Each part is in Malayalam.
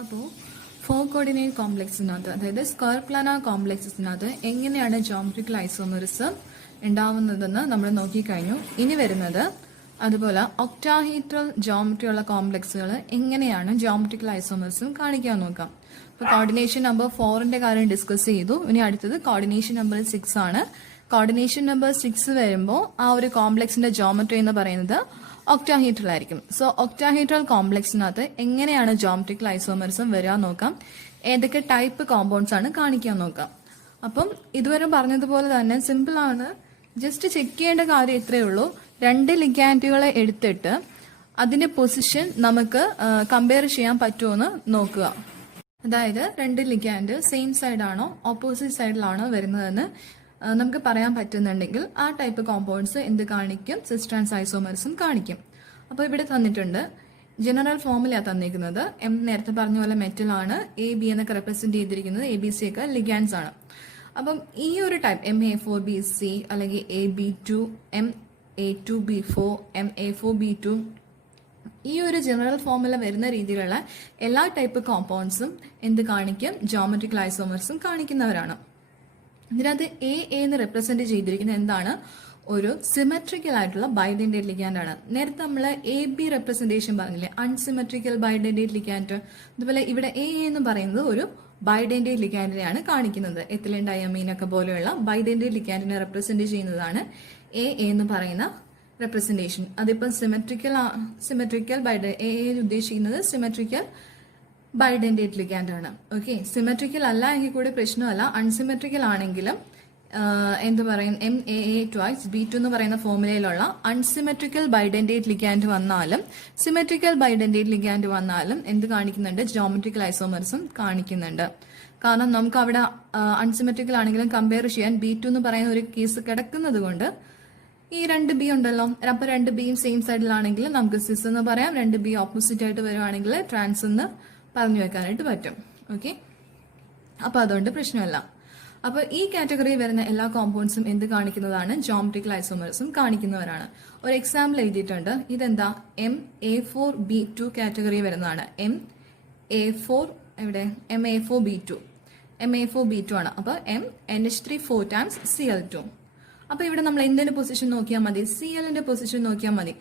അപ്പോൾ ഫോർ കോർഡിനേറ്റ് കോംപ്ലക്സിനകത്ത് അതായത് സ്ക്വയർ പ്ലാനാർ കോംപ്ലക്സസിനകത്ത് എങ്ങനെയാണ് ജോമെട്രിക്കൽ ഐസോമെറിസം ഉണ്ടാവുന്നതെന്ന് നമ്മൾ നോക്കിക്കഴിഞ്ഞു. ഇനി വരുന്നത് അതുപോലെ ഒക്ടാഹീഡ്രൽ ജോമെട്രി ഉള്ള കോംപ്ലക്സുകൾ എങ്ങനെയാണ് ജോമെട്രിക്കൽ ഐസോമെറിസം കാണിക്കാൻ നോക്കാം. അപ്പോൾ കോർഡിനേഷൻ നമ്പർ 4ന്റെ കാര്യം ഡിസ്കസ് ചെയ്തു. ഇനി അടുത്തത് കോർഡിനേഷൻ നമ്പർ 6 ആണ്. കോർഡിനേഷൻ നമ്പർ 6 വരുമ്പോൾ ആ ഒരു കോംപ്ലക്സിന്റെ ജോമെട്രി എന്ന് പറയുന്നത് ഒക്ടാഹീഡ്രൽ ആയിരിക്കും. സോ ഒക്ടാഹീഡ്രൽ കോംപ്ലക്സിനകത്ത് എങ്ങനെയാണ് ജോമെട്രിക്കൽ ഐസോമെറിസം വരിക നോക്കാം. ഏതൊക്കെ ടൈപ്പ് കോമ്പൗണ്ട്സ് ആണ് കാണിക്കാൻ നോക്കാം. അപ്പം ഇതുവരെ പറഞ്ഞതുപോലെ തന്നെ സിമ്പിൾ ആണ്. ജസ്റ്റ് ചെക്ക് ചെയ്യേണ്ട കാര്യം ഇത്രയേ ഉള്ളൂ. 2 ലിഗാൻഡുകളെ എടുത്തിട്ട് അതിന്റെ പൊസിഷൻ നമുക്ക് കമ്പയർ ചെയ്യാൻ പറ്റുമോ നോക്കുക. അതായത് 2 ലിഗാൻഡ് സെയിം സൈഡാണോ ഓപ്പോസിറ്റ് സൈഡിലാണോ വരുന്നതെന്ന് നമുക്ക് പറയാൻ പറ്റുന്നുണ്ടെങ്കിൽ ആ ടൈപ്പ് കോമ്പൗണ്ട്സ് എന്ത് കാണിക്കും? സിസ് ട്രാൻസ് ഐസോമെറിസം കാണിക്കും. അപ്പോൾ ഇവിടെ തന്നിട്ടുണ്ട് ജനറൽ ഫോമിലാണ് തന്നിരിക്കുന്നത്. എം നേരത്തെ പറഞ്ഞ പോലെ മെറ്റൽ ആണ്. എ ബി എന്നൊക്കെ റെപ്രസെന്റ് ചെയ്തിരിക്കുന്നത് എ ബി സി ഒക്കെ ലിഗാൻഡ്സ് ആണ്. അപ്പം ഈ ഒരു ടൈപ്പ് MA4BC അല്ലെങ്കിൽ AB2 MA2B4 MA4B2 ഈ ഒരു ജനറൽ ഫോമിൽ വരുന്ന രീതിയിലുള്ള എല്ലാ ടൈപ്പ് കോമ്പൗണ്ട്സും എന്ത് കാണിക്കും? ജോമെട്രിക്കൽ ഐസോമെറിസം കാണിക്കുന്നവരാണ്. ഇതിനകത്ത് എ എന്ന് റെപ്രസെന്റ് ചെയ്തിരിക്കുന്നത് എന്താണ്? ഒരു സിമെട്രിക്കൽ ആയിട്ടുള്ള ബൈഡന്റേറ്റ് ലിഗാൻഡ് ആണ്. നേരത്തെ നമ്മൾ AB റെപ്രസെന്റേഷൻ പറഞ്ഞില്ലേ, അൺസിമെട്രിക്കൽ ബൈഡന്റേറ്റ് ലിഗാൻഡ്. അതുപോലെ ഇവിടെ എ എന്ന് പറയുന്നത് ഒരു ബൈഡന്റേറ്റ് ലിഗാൻഡിനെയാണ് കാണിക്കുന്നത്. എത്തിലീൻ ഡയമീൻ ഒക്കെ പോലെയുള്ള ബൈഡന്റേറ്റ് ലിഗാൻഡിനെ റെപ്രസെന്റ് ചെയ്യുന്നതാണ് എ എന്ന് പറയുന്ന റെപ്രസെന്റേഷൻ. അതിപ്പം സിമെട്രിക്കൽ എ ഉദ്ദേശിക്കുന്നത് സിമെട്രിക്കൽ ബൈഡന്റേറ്റ് ലിഗാൻഡ് ആണ്. ഓക്കെ, സിമെട്രിക്കൽ അല്ല എങ്കിൽ കൂടി പ്രശ്നമല്ല. അൺസിമെട്രിക്കൽ ആണെങ്കിലും എന്ത് പറയും? MAA ട്വൈസ് B2 എന്ന് പറയുന്ന ഫോർമുലയിലുള്ള അൺസിമെട്രിക്കൽ ബൈഡന്റേറ്റ് ലിഗാൻഡ് വന്നാലും സിമെട്രിക്കൽ ബൈഡന്റേറ്റ് ലിഗാൻഡ് വന്നാലും എന്ത് കാണിക്കുന്നുണ്ട്? ജോമെട്രിക്കൽ ഐസോമെറിസം കാണിക്കുന്നുണ്ട്. കാരണം നമുക്ക് അവിടെ അൺസിമെട്രിക്കൽ ആണെങ്കിലും കമ്പയർ ചെയ്യാൻ B2 എന്ന് പറയുന്ന ഒരു കേസ് കിടക്കുന്നത് കൊണ്ട് ഈ 2B ഉണ്ടല്ലോ. അപ്പൊ 2Bയും സെയിം സൈഡിലാണെങ്കിൽ നമുക്ക് സിസ് എന്ന് പറയാം. 2B ഓപ്പോസിറ്റ് ആയിട്ട് വരുവാണെങ്കിൽ ട്രാൻസ് എന്ന് പറഞ്ഞു വെക്കാനായിട്ട് പറ്റും. ഓക്കെ, അപ്പൊ അതുകൊണ്ട് പ്രശ്നമല്ല. അപ്പൊ ഈ കാറ്റഗറി വരുന്ന എല്ലാ കോമ്പൗണ്ട്സും എന്ത് കാണിക്കുന്നതാണ്? ജോമെട്രിക്കൽ ഐസോമെറിസം കാണിക്കുന്നവരാണ്. ഒരു എക്സാമ്പിൾ എഴുതിയിട്ടുണ്ട്. ഇതെന്താ? MA4B2 കാറ്റഗറി വരുന്നതാണ്. MA4 എവിടെ? MA4B2 ആണ്. അപ്പൊ NH3 4 times Cl2. അപ്പൊ ഇവിടെ നമ്മൾ എന്തിന്റെ പൊസിഷൻ നോക്കിയാൽ മതി? Clന്റെ പൊസിഷൻ നോക്കിയാൽ മതി.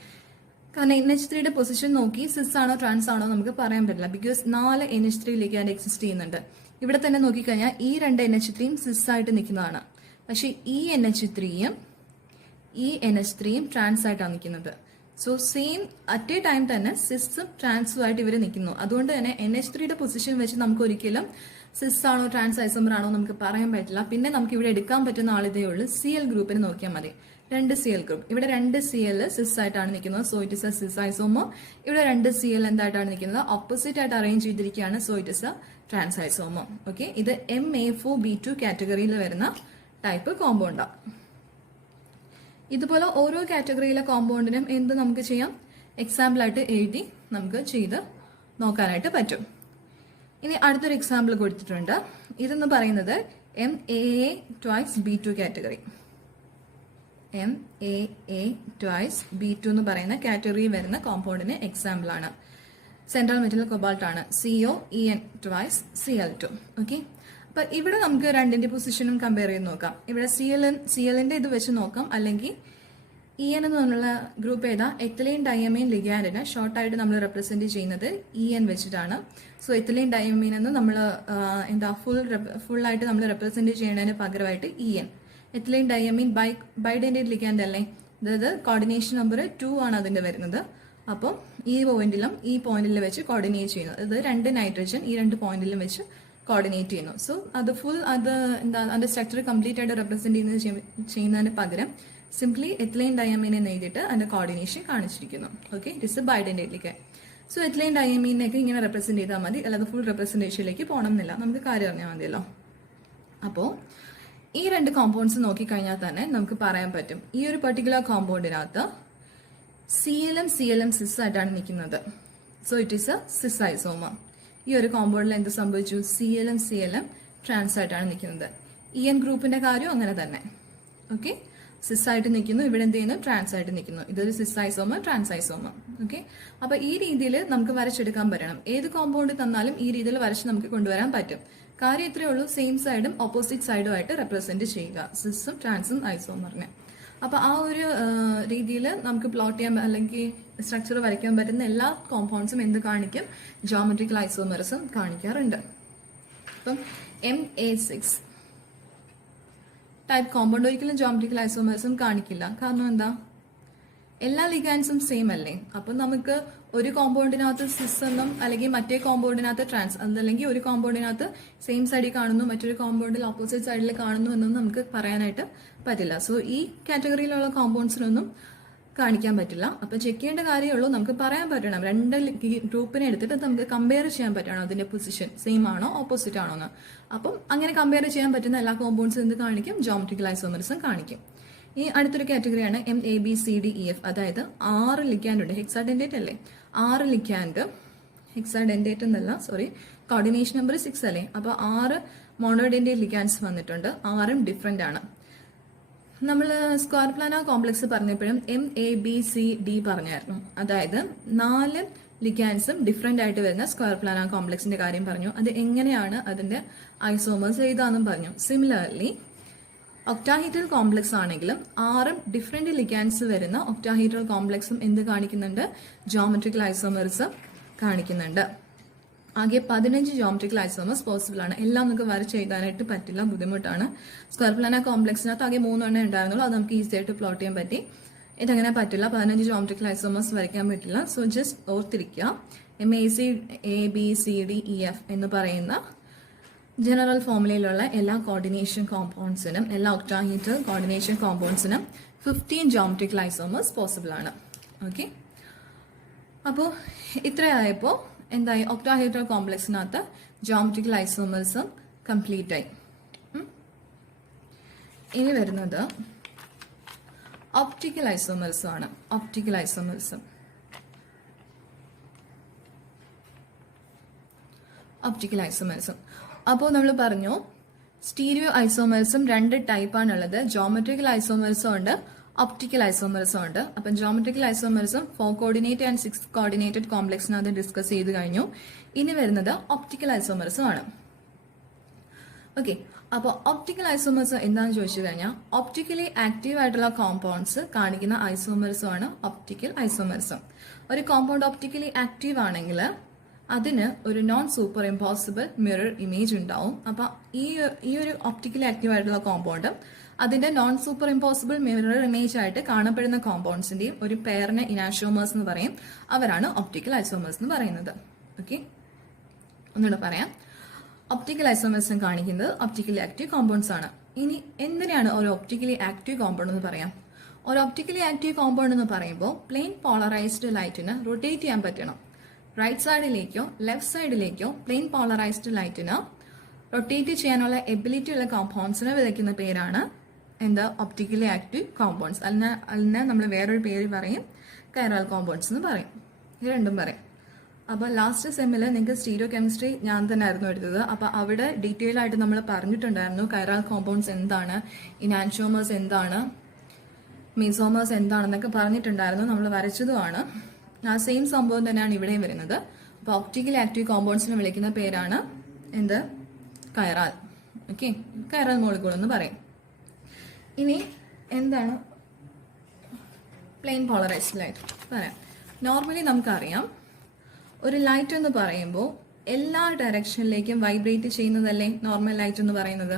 കാരണം NH3യുടെ പൊസിഷൻ നോക്കി സിസ് ആണോ ട്രാൻസ് ആണോ നമുക്ക് പറയാൻ പറ്റില്ല. ബിക്കോസ് 4 NH3 ലിഗാൻഡ് എക്സിസ്റ്റ് ചെയ്യുന്നുണ്ട്. ഇവിടെ തന്നെ നോക്കിക്കഴിഞ്ഞാൽ ഈ 2 NH3യും സിസ് ആയിട്ട് നിൽക്കുന്നതാണ്. പക്ഷെ ഈ NH3യും ട്രാൻസ് ആയിട്ടാണ് നിൽക്കുന്നത്. So same at A time തന്നെ സിസും ട്രാൻസും ആയിട്ട് ഇവർ നിൽക്കുന്നു. അതുകൊണ്ട് തന്നെ NH3യുടെ പൊസിഷൻ വെച്ച് നമുക്ക് ഒരിക്കലും സിസ് ആണോ ട്രാൻസ് ഐസോമർ ആണോ നമുക്ക് പറയാൻ പറ്റില്ല. പിന്നെ നമുക്ക് ഇവിടെ എടുക്കാൻ പറ്റുന്ന ആളിതേ ഉള്ളൂ. Cl ഗ്രൂപ്പിന് നോക്കിയാൽ മതി. 2 Cl ഗ്രൂപ്പ്. ഇവിടെ 2 Cl സിസ് ആയിട്ടാണ് നിൽക്കുന്നത്. So it is a cis isomer. ഇവിടെ 2 Cl എന്തായിട്ടാണ് നിൽക്കുന്നത്? ഓപ്പോസിറ്റ് ആയിട്ട് അറേഞ്ച് ചെയ്തിരിക്കുകയാണ്. So it is a trans isomer. Okay, ഇത് MA4B2 കാറ്റഗറിയിൽ വരുന്ന ടൈപ്പ് കോമ്പൗണ്ടാണ്. ഇതുപോലെ ഓരോ കാറ്റഗറിയിലെ കോമ്പൗണ്ടിനും എന്ത് നമുക്ക് ചെയ്യാം? എക്സാമ്പിൾ ആയിട്ട് എഴുതി നമുക്ക് ചെയ്ത് നോക്കാനായിട്ട് പറ്റും. ഇനി അടുത്തൊരു എക്സാമ്പിൾ കൊടുത്തിട്ടുണ്ട്. ഇതെന്ന് പറയുന്നത് MAA twice B2 category. MAA twice B2 എന്ന് പറയുന്ന കാറ്റഗറി വരുന്ന കോമ്പൗണ്ടിന് എക്സാമ്പിൾ ആണ്. സെൻട്രൽ മെറ്റൽ കൊബാൾട്ട് ആണ്. COEN twice Cl2. ഓക്കെ, അപ്പൊ ഇവിടെ നമുക്ക് രണ്ടിന്റെ പൊസിഷനും കമ്പയർ ചെയ്ത് നോക്കാം. ഇവിടെ Clന്റെ ഇത് വെച്ച് നോക്കാം. അല്ലെങ്കിൽ EN എന്ന് പറഞ്ഞുള്ള ഗ്രൂപ്പ് ഏതാ? എത്തിലീൻ ഡയമീൻ ലിഗാൻഡിനെ ഷോർട്ടായിട്ട് നമ്മൾ റെപ്രസെന്റ് ചെയ്യുന്നത് EN വെച്ചിട്ടാണ്. സോ എത്തിലീൻ ഡയമീൻ എന്ന് നമ്മൾ എന്താ ഫുൾ ആയിട്ട് നമ്മൾ റെപ്രസെന്റ് ചെയ്യുന്നതിന് പകരമായിട്ട് EN. എത്തിലീൻ ഡയമീൻ ബൈഡന്റേറ്റ് ലിഗാൻഡ് അല്ലേ? അതായത് കോർഡിനേഷൻ നമ്പർ 2 ആണ് അതിന്റെ വരുന്നത്. അപ്പം ഈ പോയിന്റിലും ഈ പോയിന്റിലും വെച്ച് കോർഡിനേറ്റ് ചെയ്യുന്നു. ഇത് 2 നൈട്രജൻ ഈ 2 പോയിന്റിലും വെച്ച് കോർഡിനേറ്റ് ചെയ്യുന്നു. സോ അത് എന്താ അതിന്റെ സ്ട്രക്ചർ കംപ്ലീറ്റ് ആയിട്ട് റെപ്രസെന്റ് ചെയ്യുന്നതിന് പകരം സിംപ്ലി എത്തിലൈൻ ഡയമീൻ എന്ന് എഴുതിയിട്ട് അതിന്റെ കോർഡിനേഷൻ കാണിച്ചിരിക്കുന്നു. Okay, it is a bidentate ligand. So ethylene ഡയമീനൊക്കെ ഇങ്ങനെ റെപ്രസെന്റ് ചെയ്താൽ മതി. അല്ലാതെ ഫുൾ റെപ്രസെന്റേഷനിലേക്ക് പോകണം എന്നില്ല. നമുക്ക് കാര്യം അറിഞ്ഞാൽ മതിയല്ലോ. അപ്പോൾ ഈ 2 കോമ്പൗണ്ട്സ് നോക്കിക്കഴിഞ്ഞാൽ തന്നെ നമുക്ക് പറയാൻ പറ്റും ഈ ഒരു പെർട്ടിക്കുലർ കോമ്പൗണ്ടിനകത്ത് Clm സിസ് ആയിട്ടാണ് നിൽക്കുന്നത്. So it is a cis isomer. ഈ ഒരു കോമ്പൗണ്ടിൽ എന്ത് സംഭവിച്ചു? Clm ട്രാൻസ് ആയിട്ടാണ് നിൽക്കുന്നത്. EN ഗ്രൂപ്പിന്റെ കാര്യം അങ്ങനെ തന്നെ. ഓക്കെ, സിസ് ആയിട്ട് നിൽക്കുന്നു, ഇവിടെ എന്ത് ചെയ്യുന്നു, ട്രാൻസ് ആയിട്ട് നിൽക്കുന്നു. ഇതൊരു സിസ് ഐസോമർ, ട്രാൻസ് ഐസോമർ. ഓക്കെ, അപ്പൊ ഈ രീതിയിൽ നമുക്ക് വരച്ചെടുക്കാൻ പറ്റണം. ഏത് കോമ്പൗണ്ട് തന്നാലും ഈ രീതിയിൽ വരച്ച് നമുക്ക് കൊണ്ടുവരാൻ പറ്റും. കാര്യം ഇത്രയേ ഉള്ളൂ, സെയിം സൈഡും ഓപ്പോസിറ്റ് സൈഡും ആയിട്ട് റെപ്രസെന്റ് ചെയ്യുക സിസും ട്രാൻസും ഐസോമറിനെ. അപ്പൊ ആ ഒരു രീതിയിൽ നമുക്ക് പ്ലോട്ട് ചെയ്യാൻ അല്ലെങ്കിൽ സ്ട്രക്ചർ വരയ്ക്കാൻ പറ്റുന്ന എല്ലാ കോമ്പൗണ്ട്സും എന്ത് കാണിക്കും, ജോമെട്രിക്കൽ ഐസോമറിസം കാണിക്കാറുണ്ട്. അപ്പം MA6 ടൈപ്പ് കോമ്പൗണ്ട് ഒരിക്കലും ജോമെട്രിക്കൽ ഐസോമറിസം കാണിക്കില്ല. കാരണം എന്താ, എല്ലാ ലിഗാൻസും സെയിം അല്ലേ. അപ്പൊ നമുക്ക് ഒരു കോമ്പൗണ്ടിനകത്ത് സിസ് എന്നും അല്ലെങ്കിൽ മറ്റേ കോമ്പൗണ്ടിനകത്ത് ട്രാൻസ്, അതല്ലെങ്കിൽ ഒരു കോമ്പൗണ്ടിനകത്ത് സെയിം സൈഡിൽ കാണുന്നു, മറ്റൊരു കോമ്പൗണ്ടിൽ ഓപ്പോസിറ്റ് സൈഡിൽ കാണുന്നു എന്നൊന്നും നമുക്ക് പറയാനായിട്ട് പറ്റില്ല. സോ ഈ കാറ്റഗറിയിലുള്ള കോമ്പൗണ്ട്സിനൊന്നും കാണിക്കാൻ പറ്റില്ല. അപ്പൊ ചെക്ക് ചെയ്യേണ്ട കാര്യമുള്ളൂ, നമുക്ക് പറയാൻ പറ്റണം, രണ്ട് ഗ്രൂപ്പിനെ എടുത്തിട്ട് നമുക്ക് കമ്പയർ ചെയ്യാൻ പറ്റണം അതിന്റെ പൊസിഷൻ സെയിം ആണോ ഓപ്പോസിറ്റ് ആണോ എന്ന്. അപ്പം അങ്ങനെ കമ്പയർ ചെയ്യാൻ പറ്റുന്ന എല്ലാ കോമ്പൗണ്ട്സും എന്ത് കാണിക്കും, ജോമെട്രിക്കൽ ഐസോമറിസം കാണിക്കും. ഈ അടുത്തൊരു കാറ്റഗറിയാണ് MABCDEF, അതായത് 6 ലിഗാൻഡ് ഉണ്ട്. ഹെക്സാഡെൻഡേറ്റ് അല്ലേ, 6 ലിഗാൻഡ്, ഹെക്സാഡെൻഡേറ്റ് എന്നല്ല, സോറി, കോർഡിനേഷൻ നമ്പർ 6 അല്ലേ. അപ്പൊ 6 മോണോഡെൻഡേറ്റ് ലിഗാൻഡ്സ് വന്നിട്ടുണ്ട്, 6ഉം ഡിഫറെന്റ് ആണ്. നമ്മൾ സ്ക്വയർ പ്ലാനാർ കോംപ്ലക്സ് പറഞ്ഞപ്പോഴും MABCD പറഞ്ഞായിരുന്നു. അതായത് 4 ലിഗാൻഡ്സും ഡിഫറെന്റ് ആയിട്ട് വരുന്ന സ്ക്വയർ പ്ലാനാർ കോംപ്ലക്സിന്റെ കാര്യം പറഞ്ഞു. അത് എങ്ങനെയാണ് അതിന്റെ ഐസോമേഴ്സ് എഴുതാന്നും പറഞ്ഞു. സിമിലർലി ഒക്ടാഹീഡ്രൽ കോംപ്ലക്സ് ആണെങ്കിലും 6 ഡിഫറെന്റ് ലിഗാൻഡ്സ് വരുന്ന ഒക്ടാഹീഡ്രൽ കോംപ്ലക്സും എന്ത് കാണിക്കുന്നുണ്ട്, ജോമെട്രിക്കൽ ഐസോമറിസം കാണിക്കുന്നുണ്ട്. ആകെ 15 ജോമെട്രിക്കൽ ഐസോമേഴ്സ് പോസിബിൾ ആണ്. എല്ലാം നമുക്ക് വരച്ച് എഴുതാനായിട്ട് പറ്റില്ല, ബുദ്ധിമുട്ടാണ്. സ്ക്വയർ പ്ലാനാർ കോംപ്ലക്സിനകത്ത് ആകെ 3 എണ്ണേ ഉണ്ടായിരുന്നുള്ളൂ, അത് നമുക്ക് ഈസി ആയിട്ട് പ്ലോട്ട് ചെയ്യാൻ പറ്റി. ഇതങ്ങനെ പറ്റില്ല, 15 ജോമെട്രിക്കൽ ഐസോമേഴ്സ് വരയ്ക്കാൻ പറ്റില്ല. സോ ജസ്റ്റ് ഓർത്തിരിക്കുക, MABCDEF എന്ന് പറയുന്ന ജനറൽ ഫോർമുലയിലുള്ള എല്ലാ കോർഡിനേഷൻ കോമ്പൗണ്ട്സിനും, എല്ലാ ഒക്ടാഹീഡ്രൽ കോർഡിനേഷൻ കോമ്പൗണ്ട്സിനും 15 ജോമെട്രിക്കൽ ഐസോമേഴ്സ് പോസിബിൾ ആണ്. ഓക്കെ, അപ്പോൾ ഇത്രയായപ്പോൾ എന്തായി, ഒക്ടാഹീഡ്രൽ കോംപ്ലക്സിനകത്ത് ജോമെട്രിക്കൽ ഐസോമേഴ്സും കംപ്ലീറ്റ് ആയി. ഇനി വരുന്നത് ഒപ്റ്റിക്കൽ ഐസോമേഴ്സും ആണ്. ഒപ്റ്റിക്കൽ ഐസോമേഴ്സും അപ്പോൾ നമ്മൾ പറഞ്ഞു സ്റ്റീരിയോ ഐസോമേഴ്സും 2 ടൈപ്പാണുള്ളത്. ജോമെട്രിക്കൽ ഐസോമേഴ്സും ഉണ്ട്, ഒപ്റ്റിക്കൽ ഐസോമേഴ്സും ഉണ്ട്. അപ്പം ജോമെട്രിക്കൽ ഐസോമേഴ്സും 4 കോർഡിനേറ്റ് ആൻഡ് 6 കോർഡിനേറ്റഡ് കോംപ്ലക്സിനകത്ത് ഡിസ്കസ് ചെയ്ത് കഴിഞ്ഞു. ഇനി വരുന്നത് ഒപ്റ്റിക്കൽ ഐസോമേഴ്സും ആണ്. ഓക്കെ, അപ്പോൾ ഒപ്റ്റിക്കൽ ഐസോമേഴ്സ് എന്താണെന്ന് ചോദിച്ചു കഴിഞ്ഞാൽ ഒപ്റ്റിക്കലി ആക്റ്റീവ് ആയിട്ടുള്ള കോമ്പൗണ്ട്സ് കാണിക്കുന്ന ഐസോമേഴ്സും ആണ് ഒപ്റ്റിക്കൽ ഐസോമേഴ്സും. ഒരു കോമ്പൗണ്ട് ഒപ്റ്റിക്കലി ആക്റ്റീവ് ആണെങ്കിൽ അതിന് ഒരു non super impossible mirror image ഉണ്ടാവും. അപ്പൊ ഈ ഒരു ഒപ്റ്റിക്കലി ആക്റ്റീവ് ആയിട്ടുള്ള കോമ്പൗണ്ട് അതിന്റെ non super impossible mirror image ആയിട്ട് കാണപ്പെടുന്ന കോമ്പൗണ്ട്സിന്റെയും ഒരു പെയറിനെ ഇനാഷോമേഴ്സ് എന്ന് പറയും. അവരാണ് ഒപ്റ്റിക്കൽ ഐസോമേഴ്സ് എന്ന് പറയുന്നത്. ഓക്കെ, ഒന്നുകൂടെ പറയാം, ഒപ്റ്റിക്കൽ ഐസോമേഴ്സും കാണിക്കുന്നത് ഒപ്റ്റിക്കലി ആക്റ്റീവ് കോമ്പൗണ്ട്സ് ആണ്. ഇനി എന്തിനാണ് ഒരു ഒപ്റ്റിക്കലി ആക്റ്റീവ് കോമ്പൗണ്ട് എന്ന് പറയാം? ഒരു ഒപ്റ്റിക്കലി ആക്റ്റീവ് കോമ്പൗണ്ട് എന്ന് പറയുമ്പോൾ പ്ലെയിൻ പോളറൈസ്ഡ് ലൈറ്റിന് റൊട്ടേറ്റ് ചെയ്യാൻ പറ്റണം. റൈറ്റ് സൈഡിലേക്കോ ലെഫ്റ്റ് സൈഡിലേക്കോ പ്ലെയിൻ പോളറൈസ്ഡ് ലൈറ്റിന് റൊട്ടേറ്റ് ചെയ്യാനുള്ള എബിലിറ്റി ഉള്ള കോമ്പൗണ്ട്സിനെ വിളിക്കുന്ന പേരാണ് എന്താ, ഒപ്റ്റിക്കലി ആക്റ്റീവ് കോമ്പൗണ്ട്സ്. അതിനെ നമ്മൾ വേറൊരു പേര് പറയും, കൈറൽ കോമ്പൗണ്ട്സ് എന്ന് പറയും. ഇത് രണ്ടും പറയും. അപ്പോൾ ലാസ്റ്റ് സെമ്മിൽ നിങ്ങൾക്ക് സ്റ്റീരിയോ കെമിസ്ട്രി ഞാൻ തന്നെ ആയിരുന്നു എടുത്തത്. അപ്പോൾ അവിടെ ഡീറ്റെയിൽ ആയിട്ട് നമ്മൾ പറഞ്ഞിട്ടുണ്ടായിരുന്നു കൈറൽ കോമ്പൗണ്ട്സ് എന്താണ്, ഇനാൻഷോമേഴ്സ് എന്താണ്, മീസോമേഴ്സ് എന്താണെന്നൊക്കെ പറഞ്ഞിട്ടുണ്ടായിരുന്നു. നമ്മൾ വരച്ചതുമാണ്. ആ സെയിം സംഭവം തന്നെയാണ് ഇവിടെയും വരുന്നത്. അപ്പോൾ ഒപ്റ്റിക്കലി ആക്റ്റീവ് കോമ്പൗണ്ട്സിനെ വിളിക്കുന്ന പേരാണ് എന്ത്, കൈറാൽ. ഓക്കെ, കൈറൽ മോളിക്യൂൾ എന്ന് പറയും. ഇനി എന്താണ് പ്ലെയിൻ പോളറൈസ്ഡ് ലൈറ്റ് പറയാം. നോർമലി നമുക്കറിയാം ഒരു ലൈറ്റ് എന്ന് പറയുമ്പോൾ എല്ലാ ഡയറക്ഷനിലേക്കും വൈബ്രേറ്റ് ചെയ്യുന്നതല്ലേ നോർമൽ ലൈറ്റ് എന്ന് പറയുന്നത്.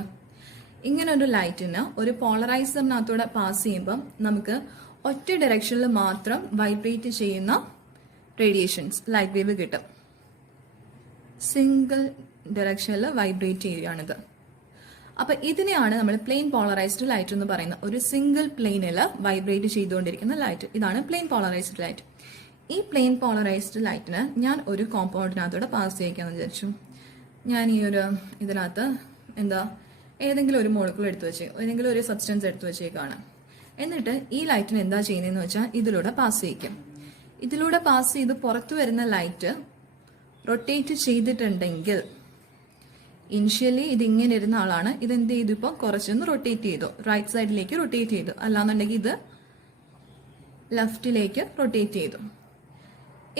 ഇങ്ങനെ ഒരു ലൈറ്റിന് ഒരു പോളറൈസറിനകത്തൂടെ പാസ് ചെയ്യുമ്പം നമുക്ക് ഒറ്റ ഡയറക്ഷനിൽ മാത്രം വൈബ്രേറ്റ് ചെയ്യുന്ന റേഡിയേഷൻസ് ലൈറ്റ് വേവ് കിട്ടും. സിംഗിൾ ഡയറക്ഷനിൽ വൈബ്രേറ്റ് ചെയ്യുകയാണിത്. അപ്പൊ ഇതിനെയാണ് നമ്മൾ പ്ലെയിൻ പോളറൈസ്ഡ് ലൈറ്റ് എന്ന് പറയുന്നത്. ഒരു സിംഗിൾ പ്ലെയിനിൽ വൈബ്രേറ്റ് ചെയ്തുകൊണ്ടിരിക്കുന്ന ലൈറ്റ്, ഇതാണ് പ്ലെയിൻ പോളറൈസ്ഡ് ലൈറ്റ്. ഈ പ്ലെയിൻ പോളറൈസ്ഡ് ലൈറ്റിന് ഞാൻ ഒരു കോമ്പൗണ്ടിനകത്തൂടെ പാസ് ചെയ്യിക്കാന്ന് വിചാരിച്ചു. ഞാൻ ഈ ഒരു ഇതിനകത്ത് എന്താ ഏതെങ്കിലും ഒരു മോളിക്യൂൾ എടുത്തു വെച്ചേ, ഏതെങ്കിലും ഒരു സബ്സ്റ്റൻസ് എടുത്തു വെച്ചേക്കാണ്. എന്നിട്ട് ഈ ലൈറ്റിന് എന്താ ചെയ്യുന്നതെന്ന് വെച്ചാൽ ഇതിലൂടെ പാസ് ചെയ്യിക്കും. ഇതിലൂടെ പാസ് ചെയ്ത് പുറത്തു വരുന്ന ലൈറ്റ് റൊട്ടേറ്റ് ചെയ്തിട്ടുണ്ടെങ്കിൽ ഇനിഷ്യലി ഇത് ഇങ്ങനെ ഇരുന്ന ആളാണ്, ഇത് എന്ത് ചെയ്തു, ഇപ്പോൾ കുറച്ചൊന്ന് റൊട്ടേറ്റ് ചെയ്തു, റൈറ്റ് സൈഡിലേക്ക് റൊട്ടേറ്റ് ചെയ്തു, അല്ലാന്നുണ്ടെങ്കിൽ ഇത് ലെഫ്റ്റിലേക്ക് റൊട്ടേറ്റ് ചെയ്തു.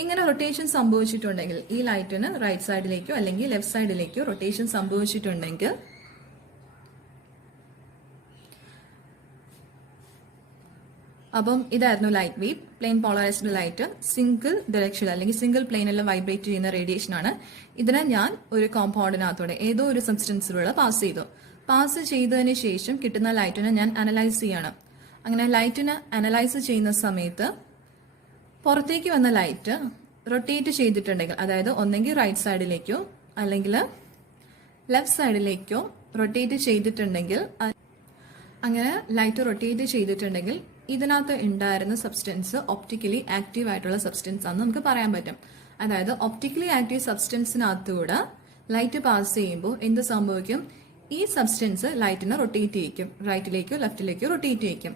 ഇങ്ങനെ റൊട്ടേഷൻ സംഭവിച്ചിട്ടുണ്ടെങ്കിൽ ഈ ലൈറ്റിന് റൈറ്റ് സൈഡിലേക്കോ അല്ലെങ്കിൽ ലെഫ്റ്റ് സൈഡിലേക്കോ റൊട്ടേഷൻ സംഭവിച്ചിട്ടുണ്ടെങ്കിൽ അപ്പം ഇതായിരുന്നു light wave. Plain polarised light single direction അല്ലെങ്കിൽ സിംഗിൾ പ്ലെയിനിൽ വൈബ്രേറ്റ് ചെയ്യുന്ന റേഡിയേഷൻ ആണ്. ഇതിനെ ഞാൻ ഒരു കോമ്പൗണ്ടിനകത്തോടെ ഏതോ ഒരു സബ്സ്റ്റൻസിലൂടെ പാസ് ചെയ്തു. പാസ് ചെയ്തതിന് ശേഷം കിട്ടുന്ന ലൈറ്റിനെ ഞാൻ അനലൈസ് ചെയ്യണം. അങ്ങനെ ലൈറ്റിനെ അനലൈസ് ചെയ്യുന്ന സമയത്ത് പുറത്തേക്ക് വന്ന ലൈറ്റ് റൊട്ടേറ്റ് ചെയ്തിട്ടുണ്ടെങ്കിൽ, അതായത് ഒന്നെങ്കിൽ റൈറ്റ് സൈഡിലേക്കോ അല്ലെങ്കിൽ ലെഫ്റ്റ് സൈഡിലേക്കോ റൊട്ടേറ്റ് ചെയ്തിട്ടുണ്ടെങ്കിൽ, അങ്ങനെ ലൈറ്റ് റൊട്ടേറ്റ് ചെയ്തിട്ടുണ്ടെങ്കിൽ ഇതിനകത്ത് ഉണ്ടായിരുന്ന സബ്സ്റ്റൻസ് ഒപ്റ്റിക്കലി ആക്റ്റീവ് ആയിട്ടുള്ള സബ്സ്റ്റൻസ് ആണെന്ന് നമുക്ക് പറയാൻ പറ്റും. അതായത് ഒപ്റ്റിക്കലി ആക്റ്റീവ് സബ്സ്റ്റൻസിനകത്തൂടെ ലൈറ്റ് പാസ് ചെയ്യുമ്പോൾ എന്ത് സംഭവിക്കും, ഈ സബ്സ്റ്റൻസ് ലൈറ്റിനെ റൊട്ടേറ്റ് ചെയ്യിക്കും, റൈറ്റിലേക്കോ ലെഫ്റ്റിലേക്കോ റൊട്ടേറ്റ് ചെയ്യിക്കും.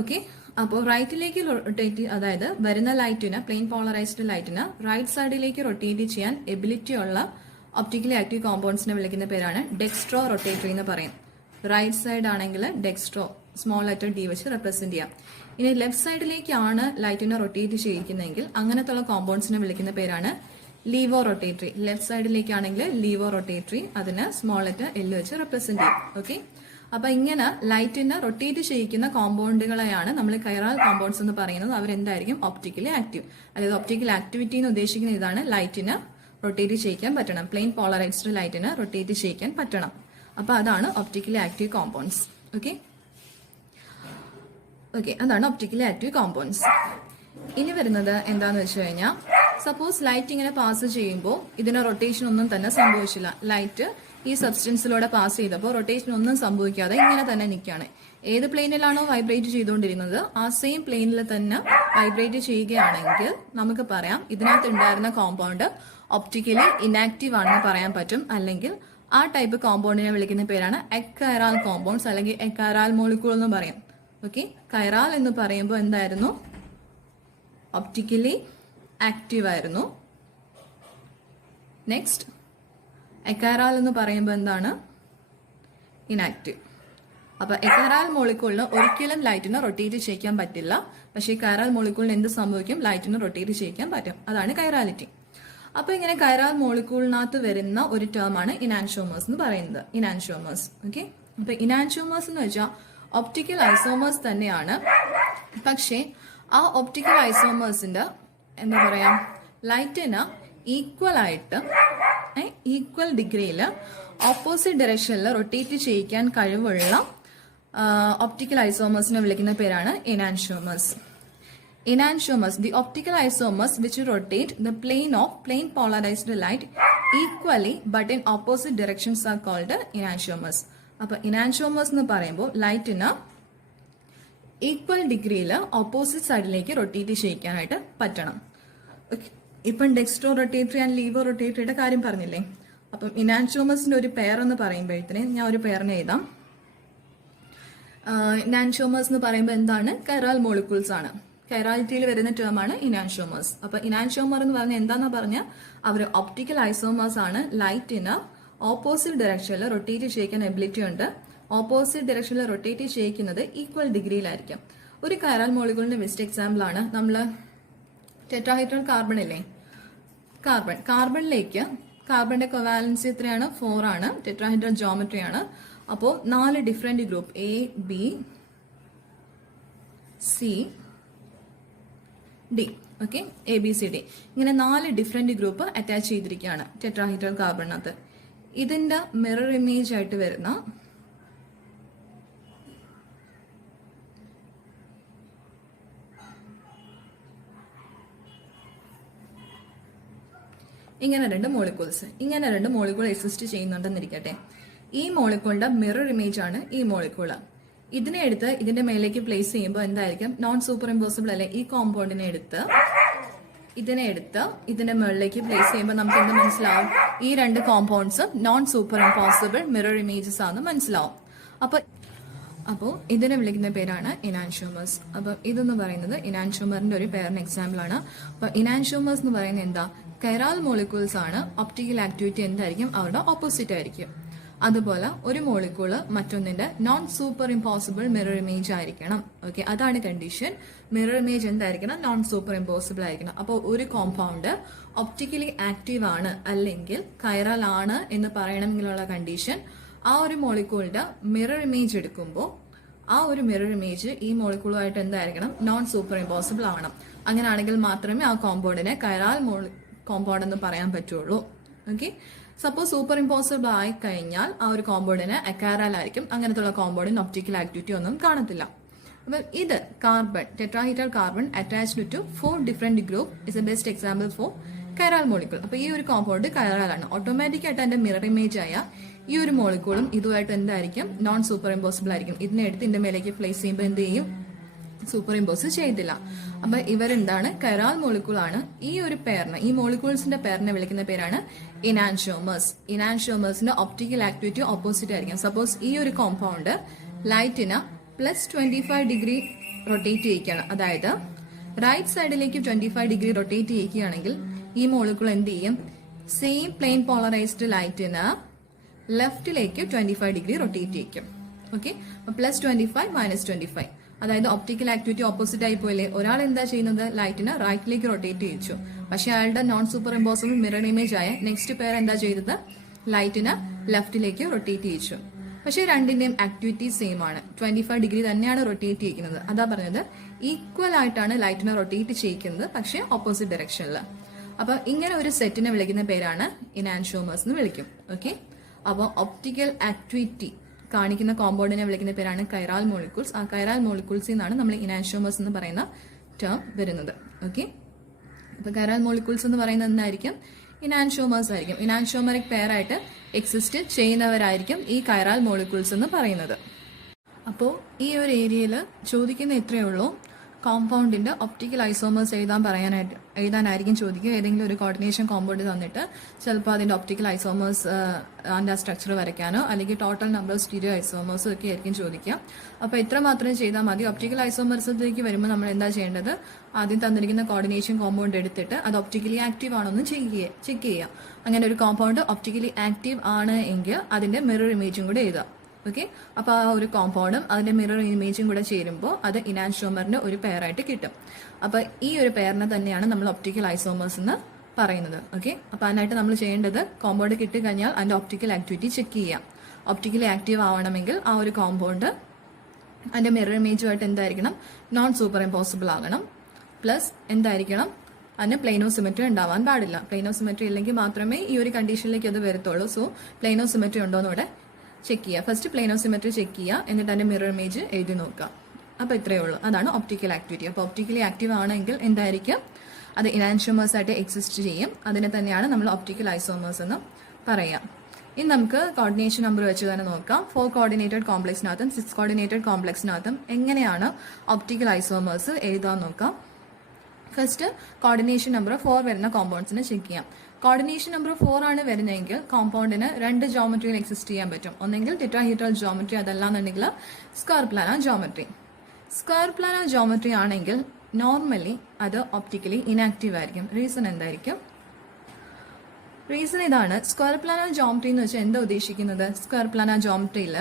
ഓക്കെ, അപ്പോൾ റൈറ്റിലേക്ക് റൊട്ടേറ്റ്, അതായത് വരുന്ന ലൈറ്റിന്, പ്ലെയിൻ പോളറൈസ്ഡ് ലൈറ്റിന് റൈറ്റ് സൈഡിലേക്ക് റൊട്ടേറ്റ് ചെയ്യാൻ എബിലിറ്റി ഉള്ള ഒപ്റ്റിക്കലി ആക്റ്റീവ് കോമ്പൗണ്ട്സിനെ വിളിക്കുന്ന പേരാണ് ഡെക്സ്ട്രോ റൊട്ടേറ്ററി എന്ന് പറയും. റൈറ്റ് സൈഡ് ആണെങ്കിൽ ഡെക്സ്ട്രോ സ്മോൾ ലെറ്റർ ഡി വെച്ച് റെപ്രസെന്റ് ചെയ്യാം. ഇനി ലെഫ്റ്റ് സൈഡിലേക്കാണ് ലൈറ്റിനെ റൊട്ടേറ്റ് ചെയ്യിക്കുന്നതെങ്കിൽ അങ്ങനത്തുള്ള കോമ്പൗണ്ട്സിനെ വിളിക്കുന്ന പേരാണ് ലീവോ റൊട്ടേറ്ററി. ലെഫ്റ്റ് സൈഡിലേക്കാണെങ്കിൽ ലീവോ റൊട്ടേറ്ററി, അതിന് സ്മോൾ ലെറ്റർ എൽ വെച്ച് റെപ്രസെന്റ് ചെയ്യും. ഓക്കെ, അപ്പൊ ഇങ്ങനെ ലൈറ്റിനെ റൊട്ടേറ്റ് ചെയ്യിക്കുന്ന കോമ്പൗണ്ടുകളെയാണ് നമ്മൾ കൈറാൽ കോമ്പൗണ്ട്സ് എന്ന് പറയുന്നത്. അവരെന്തായിരിക്കും, ഒപ്റ്റിക്കലി ആക്റ്റീവ്. അതായത് ഒപ്റ്റിക്കൽ ആക്ടിവിറ്റി എന്ന് ഉദ്ദേശിക്കുന്ന ഇതാണ്, ലൈറ്റിന് റൊട്ടേറ്റ് ചെയ്യിക്കാൻ പറ്റണം, പ്ലെയിൻ പോളറൈസ്ഡ് ലൈറ്റിന് റൊട്ടേറ്റ് ചെയ്യിക്കാൻ പറ്റണം. അപ്പൊ അതാണ് ഒപ്റ്റിക്കലി ആക്റ്റീവ് കോമ്പൗണ്ട്സ്. ഓക്കെ, അതാണ് ഒപ്റ്റിക്കലി ആക്റ്റീവ് കോമ്പൗണ്ട്സ്. ഇനി വരുന്നത് എന്താന്ന് വെച്ച് കഴിഞ്ഞാൽ, സപ്പോസ് ലൈറ്റ് ഇങ്ങനെ പാസ് ചെയ്യുമ്പോൾ ഇതിന് റൊട്ടേഷൻ ഒന്നും തന്നെ സംഭവിച്ചില്ല. ലൈറ്റ് ഈ സബ്സ്റ്റൻസിലൂടെ പാസ് ചെയ്തപ്പോൾ റൊട്ടേഷൻ ഒന്നും സംഭവിക്കാതെ ഇങ്ങനെ തന്നെ നിൽക്കുകയാണ്. ഏത് പ്ലെയിനിലാണോ വൈബ്രേറ്റ് ചെയ്തുകൊണ്ടിരുന്നത് ആ സെയിം പ്ലെയിനിൽ തന്നെ വൈബ്രേറ്റ് ചെയ്യുകയാണെങ്കിൽ നമുക്ക് പറയാം ഇതിനകത്ത് ഉണ്ടായിരുന്ന കോമ്പൗണ്ട് ഒപ്റ്റിക്കലി ഇനാക്റ്റീവ് ആണെന്ന് പറയാൻ പറ്റും. അല്ലെങ്കിൽ ആ ടൈപ്പ് കോമ്പൗണ്ടിനെ വിളിക്കുന്ന പേരാണ് എക്കൈറാൽ കോമ്പൗണ്ട്സ് അല്ലെങ്കിൽ എക്കൈറാൽ മോളിക്യൂൾ എന്ന് പറയും. ഓക്കെ, കൈറാൽ എന്ന് പറയുമ്പോൾ എന്തായിരുന്നു, ഒപ്റ്റിക്കലി ആക്റ്റീവ് ആയിരുന്നു. നെക്സ്റ്റ് എക്കൈറാൽ എന്ന് പറയുമ്പോൾ എന്താണ്, ഇനാക്റ്റീവ്. അപ്പൊ എക്കൈറാൽ മോളിക്യൂളിന് ഒരിക്കലും ലൈറ്റിനെ റൊട്ടേറ്റ് ചെയ്യിക്കാൻ പറ്റില്ല. പക്ഷേ കൈറാൽ മോളിക്യൂളിന് എന്ത് സംഭവിക്കും, ലൈറ്റിനെ റൊട്ടേറ്റ് ചെയ്യിക്കാൻ പറ്റും. അതാണ് കൈറാലിറ്റി. അപ്പൊ ഇങ്ങനെ കൈറാൽ മോളിക്യൂളിനകത്ത് വരുന്ന ഒരു ടേം ആണ് ഇനാൻഷോമേഴ്സ് എന്ന് പറയുന്നത്. ഇനാൻഷോമേഴ്സ്. ഓക്കെ, അപ്പൊ ഇനാൻഷോമേഴ്സ് എന്ന് വെച്ചാൽ ഒപ്റ്റിക്കൽ ഐസോമേഴ്സ് തന്നെയാണ്. പക്ഷേ ആ ഒപ്റ്റിക്കൽ ഐസോമേഴ്സിന്റെ എന്താ പറയാ, ലൈറ്റിന് ഈക്വൽ ആയിട്ട് ഈക്വൽ ഡിഗ്രിയിൽ ഓപ്പോസിറ്റ് ഡയറക്ഷനിൽ റൊട്ടേറ്റ് ചെയ്യിക്കാൻ കഴിവുള്ള ഒപ്റ്റിക്കൽ ഐസോമേഴ്സിനെ വിളിക്കുന്ന പേരാണ് ഇനാൻഷോമേഴ്സ്. Enantiomers, the optical isomers which rotate the plane of plane polarized light equally but in opposite directions are called enantiomers. അപ്പോൾ enantiomers എന്ന് പറയുമ്പോൾ ലൈറ്റിന് ഈക്വൽ ഡിഗ്രിയിൽ ഓപ്പോസിറ്റ് സൈഡിലേക്ക് റൊട്ടേറ്റ് ചെയ്യിക്കാനായിട്ട് പറ്റണം. ഇപ്പം ഡെക്സ്ട്രോ റൊട്ടേറ്ററി ആൻഡ് ലീവോ റൊട്ടേറ്ററിയുടെ കാര്യം പറഞ്ഞില്ലേ. അപ്പം ഇനാൻഷോമേഴ്സിന്റെ ഒരു പെയർ എന്ന് പറയുമ്പോഴത്തേന് ഞാൻ ഒരു പെയറിനെ എഴുതാം. ഇനാൻഷോമേഴ്സ് എന്ന് പറയുമ്പോൾ എന്താണ്, കൈറാൽ മോളിക്യൂൾസ് ആണ്. കൈറാലിറ്റിയിൽ വരുന്ന ടേം ആണ് ഇനാൻഷോമേഴ്സ്. അപ്പൊ ഇനാൻഷോമർ എന്ന് പറഞ്ഞാൽ എന്താണെന്ന് പറഞ്ഞാൽ അവർ ഒപ്റ്റിക്കൽ ഐസോമേഴ്സ് ആണ്. ലൈറ്റിന് ഓപ്പോസിറ്റ് ഡയറക്ഷനിൽ റൊട്ടേറ്റ് ചെയ്യിക്കാൻ എബിലിറ്റി ഉണ്ട്. ഓപ്പോസിറ്റ് ഡയറക്ഷനിൽ റൊട്ടേറ്റ് ചെയ്യിക്കുന്നത് ഈക്വൽ ഡിഗ്രിയിലായിരിക്കും. ഒരു കൈറാൽ മോളിക്യൂളിന്റെ ബെസ്റ്റ് എക്സാമ്പിൾ ആണ് നമ്മൾ ടെട്രാഹൈഡ്രൽ കാർബൺ ഇല്ലേ, കാർബണിലേക്ക് കാർബണിന്റെ കൊവാലൻസി എത്രയാണ്, 4 ആണ്. ടെട്രാഹൈഡ്രൽ ജോമെട്രി ആണ്. അപ്പോൾ 4 different group A B C D, okay, A B C D, ഇങ്ങനെ 4 ഡിഫറെന്റ് ഗ്രൂപ്പ് അറ്റാച്ച് ചെയ്തിരിക്കുകയാണ് ടെട്രാഹൈഡ്രൽ കാർബണിനകത്ത്. ഇതിന്റെ മിറർ ഇമേജ് ആയിട്ട് വരുന്ന ഇങ്ങനെ രണ്ട് മോളിക്യൂൾ എക്സിസ്റ്റ് ചെയ്യുന്നുണ്ടെന്നിരിക്കട്ടെ. ഈ മോളിക്യൂളിന്റെ മിറർ ഇമേജ് ആണ് ഈ മോളിക്യൂള്. ഇതിനെ എടുത്ത് ഇതിന്റെ മേലേക്ക് പ്ലേസ് ചെയ്യുമ്പോൾ എന്തായിരിക്കും, നോൺ സൂപ്പർ ഇമ്പോസിബിൾ അല്ലെ. ഈ കോമ്പൗണ്ടിനെ എടുത്ത് ഇതിന്റെ മുകളിലേക്ക് പ്ലേസ് ചെയ്യുമ്പോൾ നമുക്ക് എന്ത് മനസ്സിലാവും, ഈ രണ്ട് compounds non super impossible mirror images ആണെന്ന് മനസ്സിലാവും. അപ്പോൾ ഇതിനെ വിളിക്കുന്ന പേരാണ് ഇനാൻഷോമേഴ്സ്. അപ്പൊ ഇതെന്ന് പറയുന്നത് ഇനാൻഷോമറിന്റെ ഒരു പേരിന് എക്സാമ്പിൾ ആണ്. അപ്പൊ ഇനാൻഷോമേഴ്സ് എന്ന് പറയുന്നത് എന്താ, കൈറാൽ മോളിക്യൂൾസ് ആണ് ഒപ്റ്റിക്കൽ ആക്ടിവിറ്റി എന്തായിരിക്കും അവരുടെ ഓപ്പോസിറ്റ് ആയിരിക്കും. അതുപോലെ ഒരു മോളിക്യൂള് മറ്റൊന്നിന്റെ non super impossible mirror image ആയിരിക്കണം. ഓക്കെ, അതാണ് കണ്ടീഷൻ. മിറർ ഇമേജ് എന്തായിരിക്കണം? നോൺ സൂപ്പർ ഇമ്പോസിബിൾ ആയിരിക്കണം. അപ്പോൾ ഒരു കോമ്പൗണ്ട് ഒപ്റ്റിക്കലി ആക്റ്റീവ് ആണ് അല്ലെങ്കിൽ കൈറാൽ ആണ് എന്ന് പറയണമെങ്കിലുള്ള കണ്ടീഷൻ ആ ഒരു മോളിക്യൂളിന്റെ മിറർ ഇമേജ് എടുക്കുമ്പോൾ ആ ഒരു മിറർ ഇമേജ് ഈ മോളിക്യൂളുമായിട്ട് എന്തായിരിക്കണം? നോൺ സൂപ്പർ ഇമ്പോസിബിൾ ആവണം. അങ്ങനെയാണെങ്കിൽ മാത്രമേ ആ കോമ്പൗണ്ടിനെ കൈറാൽ കോമ്പൗണ്ട് എന്ന് പറയാൻ പറ്റുള്ളൂ. ഓക്കെ, സപ്പോസ് സൂപ്പർ ഇമ്പോസിബിൾ ആയി കഴിഞ്ഞാൽ ആ ഒരു കോമ്പൗണ്ടിന് അക്കാരാൽ ആയിരിക്കും. അങ്ങനത്തുള്ള കോമ്പൗണ്ടിന് ഒപ്റ്റിക്കൽ ആക്ടിവിറ്റി ഒന്നും കാണത്തില്ല. അപ്പം ഇത് carbon, tetrahedral carbon attached to 4 different group is a best example for chiral molecule. അപ്പൊ ഈ ഒരു കോമ്പൗണ്ട് കൈറാലാണ്. ഓട്ടോമാറ്റിക് ആയിട്ട് അതിന്റെ മിറർ ഇമേജ് ആയ ഈ ഒരു മോളിക്യൂളും ഇതുമായിട്ട് എന്തായിരിക്കും? നോൺ സൂപ്പർ ഇമ്പോസിബിൾ ആയിരിക്കും. ഇതിനെ എടുത്ത് ഇതിന്റെ മേലേക്ക് പ്ലേസ് ചെയ്യുമ്പോൾ എന്ത് ചെയ്യും? സൂപ്പർ ഇമ്പോസ് ചെയ്തില്ല. അപ്പൊ ഇവരെന്താണ്? കൈറാൽ മോളിക്യൂൾ ആണ്. ഈ ഒരു പെയറിന്, ഈ മോളിക്യൂൾസിന്റെ പെയറിനെ വിളിക്കുന്ന പേരാണ് ഇനാൻഷ്യോമേഴ്സ്. ഇനാൻഷ്യോമേഴ്സിന്റെ ഒപ്റ്റിക്കൽ ആക്ടിവിറ്റി ഓപ്പോസിറ്റ് ആയിരിക്കും. സപ്പോസ് ഈ ഒരു കോമ്പൗണ്ട് ലൈറ്റിന് +25 ഡിഗ്രി റൊട്ടേറ്റ് ചെയ്യിക്കുകയാണ്, അതായത് റൈറ്റ് സൈഡിലേക്ക് 25 ഡിഗ്രി റൊട്ടേറ്റ് ചെയ്യിക്കുകയാണെങ്കിൽ ഈ മോളിക്യൂൾ എന്ത് ചെയ്യും? സെയിം പ്ലെയിൻ പോളറൈസ്ഡ് ലൈറ്റിന് ലെഫ്റ്റിലേക്ക് 25 ഡിഗ്രി റൊട്ടേറ്റ് ചെയ്യിക്കും. ഓക്കെ, +25 -25, അതായത് ഒപ്റ്റിക്കൽ ആക്ടിവിറ്റി ഓപ്പോസിറ്റ് ആയി പോയില്ലേ? ഒരാൾ എന്താ ചെയ്യുന്നത്? ലൈറ്റിന് റൈറ്റിലേക്ക് റൊട്ടേറ്റ് ചെയ്യിച്ചു. പക്ഷെ അയാളുടെ non super impossible mirror image ആയ നെക്സ്റ്റ് പെയർ എന്താ ചെയ്തത്? ലൈറ്റിന് ലെഫ്റ്റിലേക്ക് റൊട്ടേറ്റ് ചെയ്യിച്ചു. പക്ഷെ രണ്ടിന്റെയും ആക്ടിവിറ്റി സെയിം ആണ്. 25 ഡിഗ്രി തന്നെയാണ് റൊട്ടേറ്റ് ചെയ്യിക്കുന്നത്. അതാ പറഞ്ഞത്, ഈക്വൽ ആയിട്ടാണ് ലൈറ്റിനെ റൊട്ടേറ്റ് ചെയ്യിക്കുന്നത്, പക്ഷെ ഓപ്പോസിറ്റ് ഡയറക്ഷനിൽ. അപ്പൊ ഇങ്ങനെ ഒരു സെറ്റിനെ വിളിക്കുന്ന പേരാണ് ഇനാൻഷ്യോമേഴ്സ് എന്ന് വിളിക്കും. ഓക്കെ, അപ്പോൾ ഒപ്റ്റിക്കൽ ആക്ടിവിറ്റി കാണിക്കുന്ന കോമ്പൗണ്ടിനെ വിളിക്കുന്ന പേരാണ് കൈറാൽ മോളിക്യൂൾസ്. ആ കൈറാൽ മോളിക്യൂൾസിൽ നിന്നാണ് നമ്മൾ ഇനാൻഷ്യോമേഴ്സ് എന്ന് പറയുന്ന ടേം വരുന്നത്. ഓക്കെ, അപ്പൊ കൈറാൽ മോളിക്യൂൾസ് എന്ന് പറയുന്നത് എന്തായിരിക്കും? ഇനാൻഷ്യോമേഴ്സ് ആയിരിക്കും. ഇനാൻഷ്യോമറിക് പെയർ ആയിട്ട് എക്സിസ്റ്റ് ചെയ്യുന്നവരായിരിക്കും ഈ കൈറാൽ മോളിക്യൂൾസ് എന്ന് പറയുന്നത്. അപ്പോൾ ഈ ഒരു ഏരിയയിൽ ചോദിക്കുന്ന ഇത്രയേ ഉള്ളൂ. കോമ്പൗണ്ടിന്റെ ഒപ്റ്റിക്കൽ ഐസോമേഴ്സ് എഴുതാനായിരിക്കും ചോദിക്കുക. ഏതെങ്കിലും ഒരു കോർഡിനേഷൻ കോമ്പൗണ്ട് തന്നിട്ട് ചിലപ്പോൾ അതിന്റെ ഒപ്റ്റിക്കൽ ഐസോമേഴ്സ് അതിന്റെ സ്ട്രക്ചർ വരയ്ക്കാനോ അല്ലെങ്കിൽ ടോട്ടൽ നമ്പർ ഓഫ് സ്റ്റീരിയോ ഐസോമേഴ്സും ഒക്കെ ആയിരിക്കും ചോദിക്കുക. അപ്പോൾ ഇത്ര മാത്രം ചെയ്താൽ മതി. ഒപ്റ്റിക്കൽ ഐസോമേഴ്സിലേക്ക് വരുമ്പോൾ നമ്മൾ എന്താ ചെയ്യേണ്ടത്? ആദ്യം തന്നിരിക്കുന്ന കോർഡിനേഷൻ കോമ്പൗണ്ട് എടുത്തിട്ട് അത് ഒപ്റ്റിക്കലി ആക്റ്റീവ് ആണോ എന്ന് ചെക്ക് ചെയ്യുക. അങ്ങനെ ഒരു കോമ്പൗണ്ട് ഒപ്റ്റിക്കലി ആക്റ്റീവ് ആണ് എങ്കിൽ അതിന്റെ മിറർ ഇമേജും കൂടെ എഴുതുക. ഓക്കെ, അപ്പൊ ആ ഒരു കോമ്പൗണ്ടും അതിന്റെ മിറർ ഇമേജും കൂടെ ചേരുമ്പോൾ അത് ഇനാൻഷ്യോമറിന്റെ ഒരു പെയറായിട്ട് കിട്ടും. അപ്പൊ ഈ ഒരു പെയറിനെ തന്നെയാണ് നമ്മൾ ഒപ്റ്റിക്കൽ ഐസോമേഴ്സ് എന്ന് പറയുന്നത്. ഓക്കെ, അപ്പൊ അതിനായിട്ട് നമ്മൾ ചെയ്യേണ്ടത് കോമ്പൗണ്ട് കിട്ടിക്കഴിഞ്ഞാൽ അതിന്റെ ഒപ്റ്റിക്കൽ ആക്ടിവിറ്റി ചെക്ക് ചെയ്യാം. ഒപ്റ്റിക്കലി ആക്റ്റീവ് ആവണമെങ്കിൽ ആ ഒരു കോമ്പൗണ്ട് അതിന്റെ മിറർ ഇമേജുമായിട്ട് എന്തായിരിക്കണം? നോൺ സൂപ്പർ ഇമ്പോസിബിൾ ആകണം. പ്ലസ് എന്തായിരിക്കണം? അതിന് പ്ലെയിനോ സിമെട്രി ഉണ്ടാവാൻ പാടില്ല. പ്ലെയിനോ സിമെട്രി ഇല്ലെങ്കിൽ മാത്രമേ ഈ ഒരു കണ്ടീഷനിലേക്ക് അത് വരത്തുള്ളൂ. സോ പ്ലെയിനോ സിമെട്രി ഉണ്ടോന്നൂടെ ചെക്ക് ചെയ്യുക. ഫസ്റ്റ് പ്ലെയിനോ സിമെട്രി ചെക്ക് ചെയ്യുക, എന്നിട്ട് അതിന്റെ മിറർ ഇമേജ് എഴുതി നോക്കുക. അപ്പൊ ഇത്രയേ ഉള്ളൂ. അതാണ് ഒപ്റ്റിക്കൽ ആക്ടിവിറ്റി. അപ്പൊ ഒപ്റ്റിക്കലി ആക്റ്റീവ് ആണെങ്കിൽ എന്തായിരിക്കും? അത് ഇനാൻഷ്യോമേഴ്സ് ആയിട്ട് എക്സിസ്റ്റ് ചെയ്യും. അതിനെ തന്നെയാണ് നമ്മൾ ഒപ്റ്റിക്കൽ ഐസോമേഴ്സ് എന്ന് പറയാം. ഇനി നമുക്ക് കോർഡിനേഷൻ നമ്പർ വെച്ച് തന്നെ നോക്കാം. 4 കോർഡിനേറ്റഡ് കോംപ്ലക്സിനകത്തും 6 കോർഡിനേറ്റഡ് കോംപ്ലക്സിനകത്തും എങ്ങനെയാണ് ഒപ്റ്റിക്കൽ ഐസോമേഴ്സ് എഴുതാൻ നോക്കാം. ഫസ്റ്റ് കോർഡിനേഷൻ നമ്പർ 4 വരുന്ന കോമ്പൗണ്ട്സിനെ ചെക്ക് ചെയ്യാം. കോർഡിനേഷൻ നമ്പർ 4 ആണ് വരുന്നതെങ്കിൽ കോമ്പൗണ്ടിന് 2 ജോമെട്രിയിൽ എക്സിസ്റ്റ് ചെയ്യാൻ പറ്റും. ഒന്നെങ്കിൽ ടെട്രാഹീഡ്രൽ ജോമെട്രി, അതല്ലാന്നുണ്ടെങ്കിൽ square planar geometry. Square planar geometry ആണെങ്കിൽ നോർമലി അത് ഒപ്റ്റിക്കലി ഇനാക്റ്റീവ് ആയിരിക്കും. റീസൺ എന്തായിരിക്കും? റീസൺ ഇതാണ്. സ്ക്വയർ പ്ലാനർ ജോമെട്രി എന്ന് വെച്ചാൽ എന്താ ഉദ്ദേശിക്കുന്നത്? സ്ക്വയർ പ്ലാനർ ജോമെട്രിയിൽ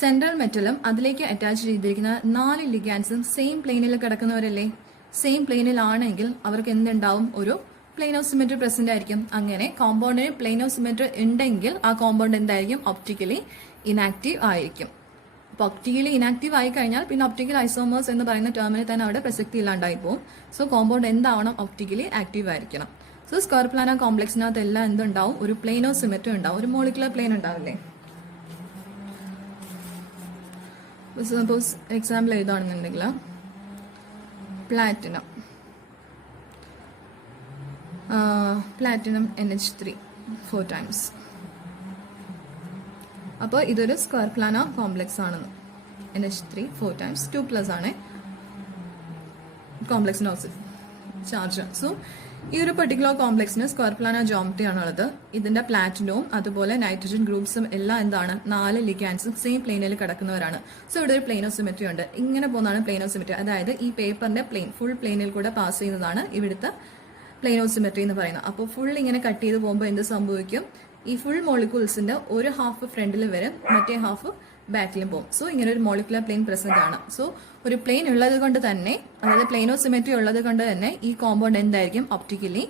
സെൻട്രൽ മെറ്റലും അതിലേക്ക് അറ്റാച്ച് ചെയ്തിരിക്കുന്ന 4 ലിഗാൻസും സെയിം പ്ലെയിനിൽ കിടക്കുന്നവരല്ലേ? സെയിം പ്ലെയിനിലാണെങ്കിൽ അവർക്ക് എന്തുണ്ടാവും? ഒരു പ്ലെയിനോ സിമെട്രി പ്രസന്റ് ആയിരിക്കും. അങ്ങനെ കോമ്പൗണ്ടിന് പ്ലെയിനോ സിമെട്രി ഉണ്ടെങ്കിൽ ആ കോമ്പൗണ്ട് എന്തായിരിക്കും? ഒപ്റ്റിക്കലി ഇനാക്റ്റീവ് ആയിരിക്കും. അപ്പൊ ഒപ്റ്റിക്കലി ഇനാക്റ്റീവ് ആയി കഴിഞ്ഞാൽ പിന്നെ ഒപ്റ്റിക്കൽ ഐസോമേഴ്സ് എന്ന് പറയുന്ന ടേമിന് തന്നെ അവിടെ പ്രസക്തി ഇല്ലാണ്ടായി പോകും. സോ കോമ്പൗണ്ട് എന്താവണം? ഒപ്റ്റിക്കലി ആക്റ്റീവ് ആയിരിക്കണം. സോ സ്ക്വയർ പ്ലാനർ കോംപ്ലക്സിനകത്ത് എല്ലാം എന്തുണ്ടാവും? ഒരു പ്ലെയിനോ സിമെട്രി ഉണ്ടാവും, ഒരു മോളിക്കുലർ പ്ലെയിൻ ഉണ്ടാവില്ലേ? സപ്പോസ് എക്സാമ്പിൾ എഴുതാണെന്നുണ്ടെങ്കിൽ പ്ലാറ്റിനം NH3 4 ടൈംസ്. അപ്പോൾ ഇതൊരു സ്ക്വയർ പ്ലാനർ കോംപ്ലക്സ് ആണ്. NH3 4 ടൈംസ് 2+ ആണ് കോംപ്ലക്സിന് ചാർജ്. സോ ഈ ഒരു പെർട്ടിക്കുലർ കോംപ്ലക്സിന് സ്ക്വയർ പ്ലാനർ ജോമെട്രി ആണുള്ളത്. ഇതിന്റെ പ്ലാറ്റിനവും അതുപോലെ നൈട്രജൻ ഗ്രൂപ്പ്സും എല്ലാം എന്താണ്? 4 ലിഗാൻസും സെയിം പ്ലെയിനിൽ കിടക്കുന്നവരാണ്. സോ ഇവിടെ ഒരു പ്ലെയിനോ സിമെട്രി ഉണ്ട്. ഇങ്ങനെ പോകുന്നതാണ് പ്ലെയിനോ സിമെട്രി. അതായത് ഈ പേപ്പറിന്റെ പ്ലെയിൻ ഫുൾ പ്ലെയിനിൽ കൂടെ പാസ് ചെയ്യുന്നതാണ് ഇവിടുത്തെ പ്ലെയിനോസിമെട്രി എന്ന് പറയുന്നത്. അപ്പോൾ ഫുൾ ഇങ്ങനെ കട്ട് ചെയ്ത് പോകുമ്പോൾ എന്ത് സംഭവിക്കും? ഈ ഫുൾ മോളിക്യൂൾസിന്റെ ഒരു ഹാഫ് ഫ്രണ്ടിൽ വരും, മറ്റേ ഹാഫ് ബാക്കിലും പോകും. സോ ഇങ്ങനെ ഒരു മോളിക്കുലർ പ്ലെയിൻ പ്രസന്റ് ആണ്. സോ ഒരു പ്ലെയിൻ ഉള്ളത് കൊണ്ട് തന്നെ, അതായത് പ്ലെയിനോസിമെട്രി ഉള്ളത് കൊണ്ട് തന്നെ ഈ കോമ്പൗണ്ട് എന്തായിരിക്കും? ഒപ്റ്റിക്കലി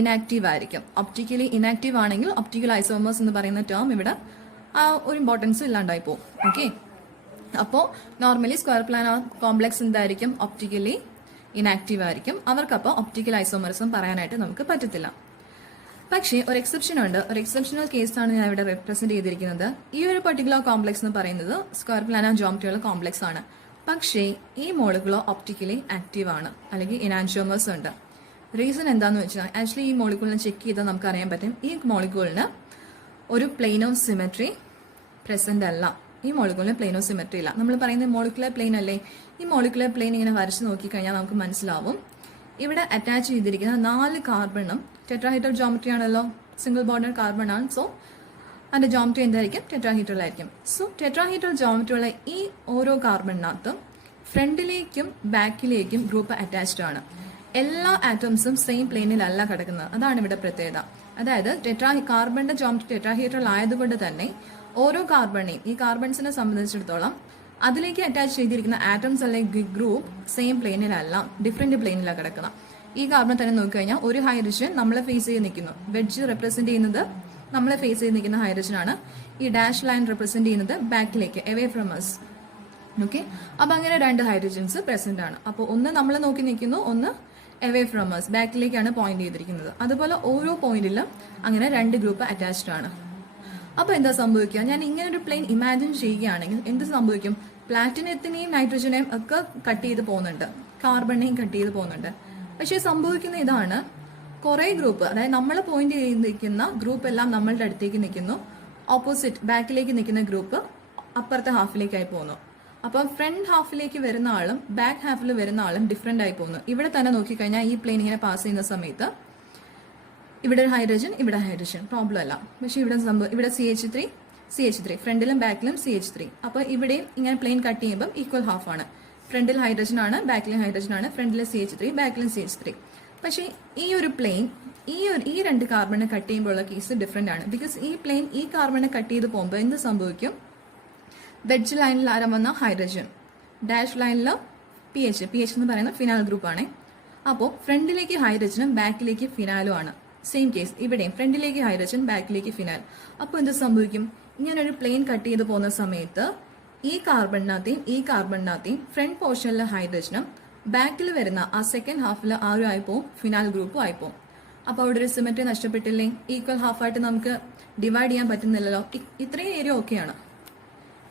ഇനാക്റ്റീവ് ആയിരിക്കും. ഒപ്റ്റിക്കലി ഇനാക്റ്റീവ് ആണെങ്കിൽ ഒപ്റ്റിക്കൽ ഐസോമേഴ്സ് എന്ന് പറയുന്ന ടേം ഇവിടെ ഒരു ഇമ്പോർട്ടൻസ് ഇല്ലാണ്ടായി പോകും. ഓക്കെ, അപ്പോൾ നോർമലി സ്ക്വയർ പ്ലാനർ കോംപ്ലക്സ് എന്തായിരിക്കും? ഒപ്റ്റിക്കലി ഇനാക്റ്റീവ് ആയിരിക്കും. അവർക്കപ്പോൾ ഒപ്റ്റിക്കൽ ഐസോമറിസം പറയാനായിട്ട് നമുക്ക് പറ്റത്തില്ല. പക്ഷേ ഒരു എക്സെപ്ഷൻ ഉണ്ട്. ഒരു എക്സെപ്ഷണൽ കേസാണ് ഞാൻ ഇവിടെ റെപ്രസെന്റ് ചെയ്തിരിക്കുന്നത്. ഈ ഒരു പെർട്ടിക്കുലർ കോംപ്ലക്സ് എന്ന് പറയുന്നത് സ്ക്വയർ പ്ലാനർ ജോമെട്രിയുള്ള കോംപ്ലക്സ് ആണ്. പക്ഷേ ഈ മോളിക്കുലർ ഒപ്റ്റിക്കലി ആക്റ്റീവ് ആണ്, അല്ലെങ്കിൽ ഇനാൻഷ്യോമേഴ്സ് ഉണ്ട്. റീസൺ എന്താന്ന് വെച്ചാൽ ആക്ച്വലി ഈ മോളിക്യൂളിനെ ചെക്ക് ചെയ്താൽ നമുക്ക് അറിയാൻ പറ്റും ഈ മോളിക്യൂളിന് ഒരു പ്ലെയിനോ സിമെട്രി പ്രസന്റ് അല്ല. ഈ മോളിക്യൂളിന് പ്ലെയിനോ സിമെട്രി ഇല്ല. നമ്മൾ പറയുന്നത് മോളിക്കുലർ പ്ലെയിൻ അല്ലേ? ഈ മോളിക്കുലർ പ്ലെയിൻ ഇങ്ങനെ വരച്ച് നോക്കിക്കഴിഞ്ഞാൽ നമുക്ക് മനസ്സിലാവും ഇവിടെ അറ്റാച്ച് ചെയ്തിരിക്കുന്ന 4 കാർബണും ടെട്രാഹീഡ്രൽ ജോമെട്രി ആണല്ലോ, സിംഗിൾ ബോണ്ടഡ് കാർബൺ ആണ്. സോ അതിന്റെ ജോമെട്രി എന്തായിരിക്കും? ടെട്രാഹീഡ്രൽ ആയിരിക്കും. സോ ടെട്രാഹീഡ്രൽ ജോമെട്രിയുള്ള ഈ ഓരോ കാർബണിനകത്തും ഫ്രണ്ടിലേക്കും ബാക്കിലേക്കും ഗ്രൂപ്പ് അറ്റാച്ച്ഡ് ആണ്. എല്ലാ ആറ്റംസും സെയിം പ്ലെയിനിലല്ല കിടക്കുന്നത്. അതാണ് ഇവിടെ പ്രത്യേകത. അതായത് കാർബണിന്റെ ജോമെട്രി ടെട്രാഹീഡ്രൽ ആയതുകൊണ്ട് തന്നെ ഓരോ കാർബണിനെയും, ഈ കാർബൺസിനെ സംബന്ധിച്ചിടത്തോളം അതിലേക്ക് അറ്റാച്ച് ചെയ്തിരിക്കുന്ന ആറ്റംസ് അല്ലെങ്കിൽ ഗ്രൂപ്പ് സെയിം പ്ലെയിനിലല്ല, ഡിഫറെന്റ് പ്ലെയിനിലാണ് കിടക്കുന്നത്. ഈ കാർബൺ തന്നെ നോക്കിക്കഴിഞ്ഞാൽ ഒരു ഹൈഡ്രജൻ നമ്മളെ ഫേസ് ചെയ്ത് നിൽക്കുന്നു. വെഡ്ജ് റെപ്രസെന്റ് ചെയ്യുന്നത് നമ്മളെ ഫേസ് ചെയ്ത് നിൽക്കുന്ന ഹൈഡ്രജൻ ആണ്. ഈ ഡാഷ് ലൈൻ റെപ്രസെന്റ് ചെയ്യുന്നത് ബാക്കിലേക്ക്, എവേ ഫ്രം us. ഓക്കെ, അപ്പൊ അങ്ങനെ 2 ഹൈഡ്രജൻസ് പ്രസന്റ് ആണ്. അപ്പോൾ ഒന്ന് നമ്മളെ നോക്കി നിൽക്കുന്നു, ഒന്ന് എവേ ഫ്രം us, ബാക്കിലേക്കാണ് പോയിന്റ് ചെയ്തിരിക്കുന്നത്. അതുപോലെ ഓരോ പോയിന്റിലും അങ്ങനെ 2 ഗ്രൂപ്പ് അറ്റാച്ച്ഡ് ആണ്. അപ്പൊ എന്താ സംഭവിക്കുക? ഞാൻ ഇങ്ങനെ ഒരു പ്ലെയിൻ ഇമാജിൻ ചെയ്യുകയാണെങ്കിൽ എന്ത് സംഭവിക്കും? പ്ലാറ്റിനത്തിനെയും നൈട്രജനെയും ഒക്കെ കട്ട് ചെയ്ത് പോകുന്നുണ്ട്, കാർബണിനെയും കട്ട് ചെയ്ത് പോകുന്നുണ്ട്. പക്ഷെ സംഭവിക്കുന്ന ഇതാണ്, കുറെ ഗ്രൂപ്പ്, അതായത് നമ്മൾ പോയിന്റ് ചെയ്ത് നിൽക്കുന്ന ഗ്രൂപ്പ് എല്ലാം നമ്മളുടെ അടുത്തേക്ക് നിൽക്കുന്നു, ഓപ്പോസിറ്റ് ബാക്കിലേക്ക് നിൽക്കുന്ന ഗ്രൂപ്പ് അപ്പുറത്തെ ഹാഫിലേക്കായി പോകുന്നു. അപ്പം ഫ്രണ്ട് ഹാഫിലേക്ക് വരുന്ന ആളും ബാക്ക് ഹാഫിൽ വരുന്ന ആളും ഡിഫറെന്റ് ആയി പോകുന്നു. ഇവിടെ തന്നെ നോക്കിക്കഴിഞ്ഞാൽ ഈ പ്ലെയിൻ ഇങ്ങനെ പാസ് ചെയ്യുന്ന സമയത്ത് ഇവിടെ ഒരു ഹൈഡ്രജൻ, ഇവിടെ ഹൈഡ്രജൻ, പ്രോബ്ലം അല്ല. പക്ഷെ ഇവിടെ CH3 ഫ്രണ്ടിലും ബാക്കിലും CH3. അപ്പൊ ഇവിടെ ഇങ്ങനെ പ്ലെയിൻ കട്ട് ചെയ്യുമ്പോൾ ഈക്വൽ ഹാഫ് ആണ്. ഫ്രണ്ടിൽ ഹൈഡ്രജൻ ആണ്, ബാക്കിലും ഹൈഡ്രജൻ ആണ്. ഫ്രണ്ടിലെ CH3, ബാക്കിലും CH3. പക്ഷേ ഈ ഒരു പ്ലെയിൻ ഈ 2 കാർബണിനെ കട്ട് ചെയ്യുമ്പോഴുള്ള കേസ് ഡിഫറെന്റ് ആണ്. ബിക്കോസ് ഈ പ്ലെയിൻ ഈ കാർബണിനെ കട്ട് ചെയ്ത് പോകുമ്പോൾ എന്ത് സംഭവിക്കും? വെഡ്ജ് ലൈനിൽ ആരം വന്ന ഹൈഡ്രജൻ, ഡാഷ് ലൈനിൽ PH എന്ന് പറയുന്ന ഫിനാൽ ഗ്രൂപ്പ് ആണ്. അപ്പോൾ ഫ്രണ്ടിലേക്ക് ഹൈഡ്രജനും ബാക്കിലേക്ക് ഫിനാലും ആണ്. സെയിം കേസ് ഇവിടെയും ഫ്രണ്ടിലേക്ക് ഹൈഡ്രജൻ, ബാക്കിലേക്ക് ഫിനാൽ. അപ്പോൾ എന്ത് സംഭവിക്കും? ഇങ്ങനെ ഒരു പ്ലെയിൻ കട്ട് ചെയ്ത് പോകുന്ന സമയത്ത് ഈ കാർബണിനകത്തെയും ഫ്രണ്ട് പോർഷനിലെ ഹൈഡ്രജനും ബാക്കിൽ വരുന്ന ആ സെക്കൻഡ് ഹാഫിൽ ആരും ആയിപ്പോവും, ഫിനാൽ ഗ്രൂപ്പും ആയിപ്പോവും. അപ്പോൾ അവിടെ ഒരു സിമെട്രി നഷ്ടപ്പെട്ടില്ലേ? ഈക്വൽ ഹാഫായിട്ട് നമുക്ക് ഡിവൈഡ് ചെയ്യാൻ പറ്റുന്നില്ലല്ലോ. ഇത്രയും ഏരിയ ഓക്കെയാണ്,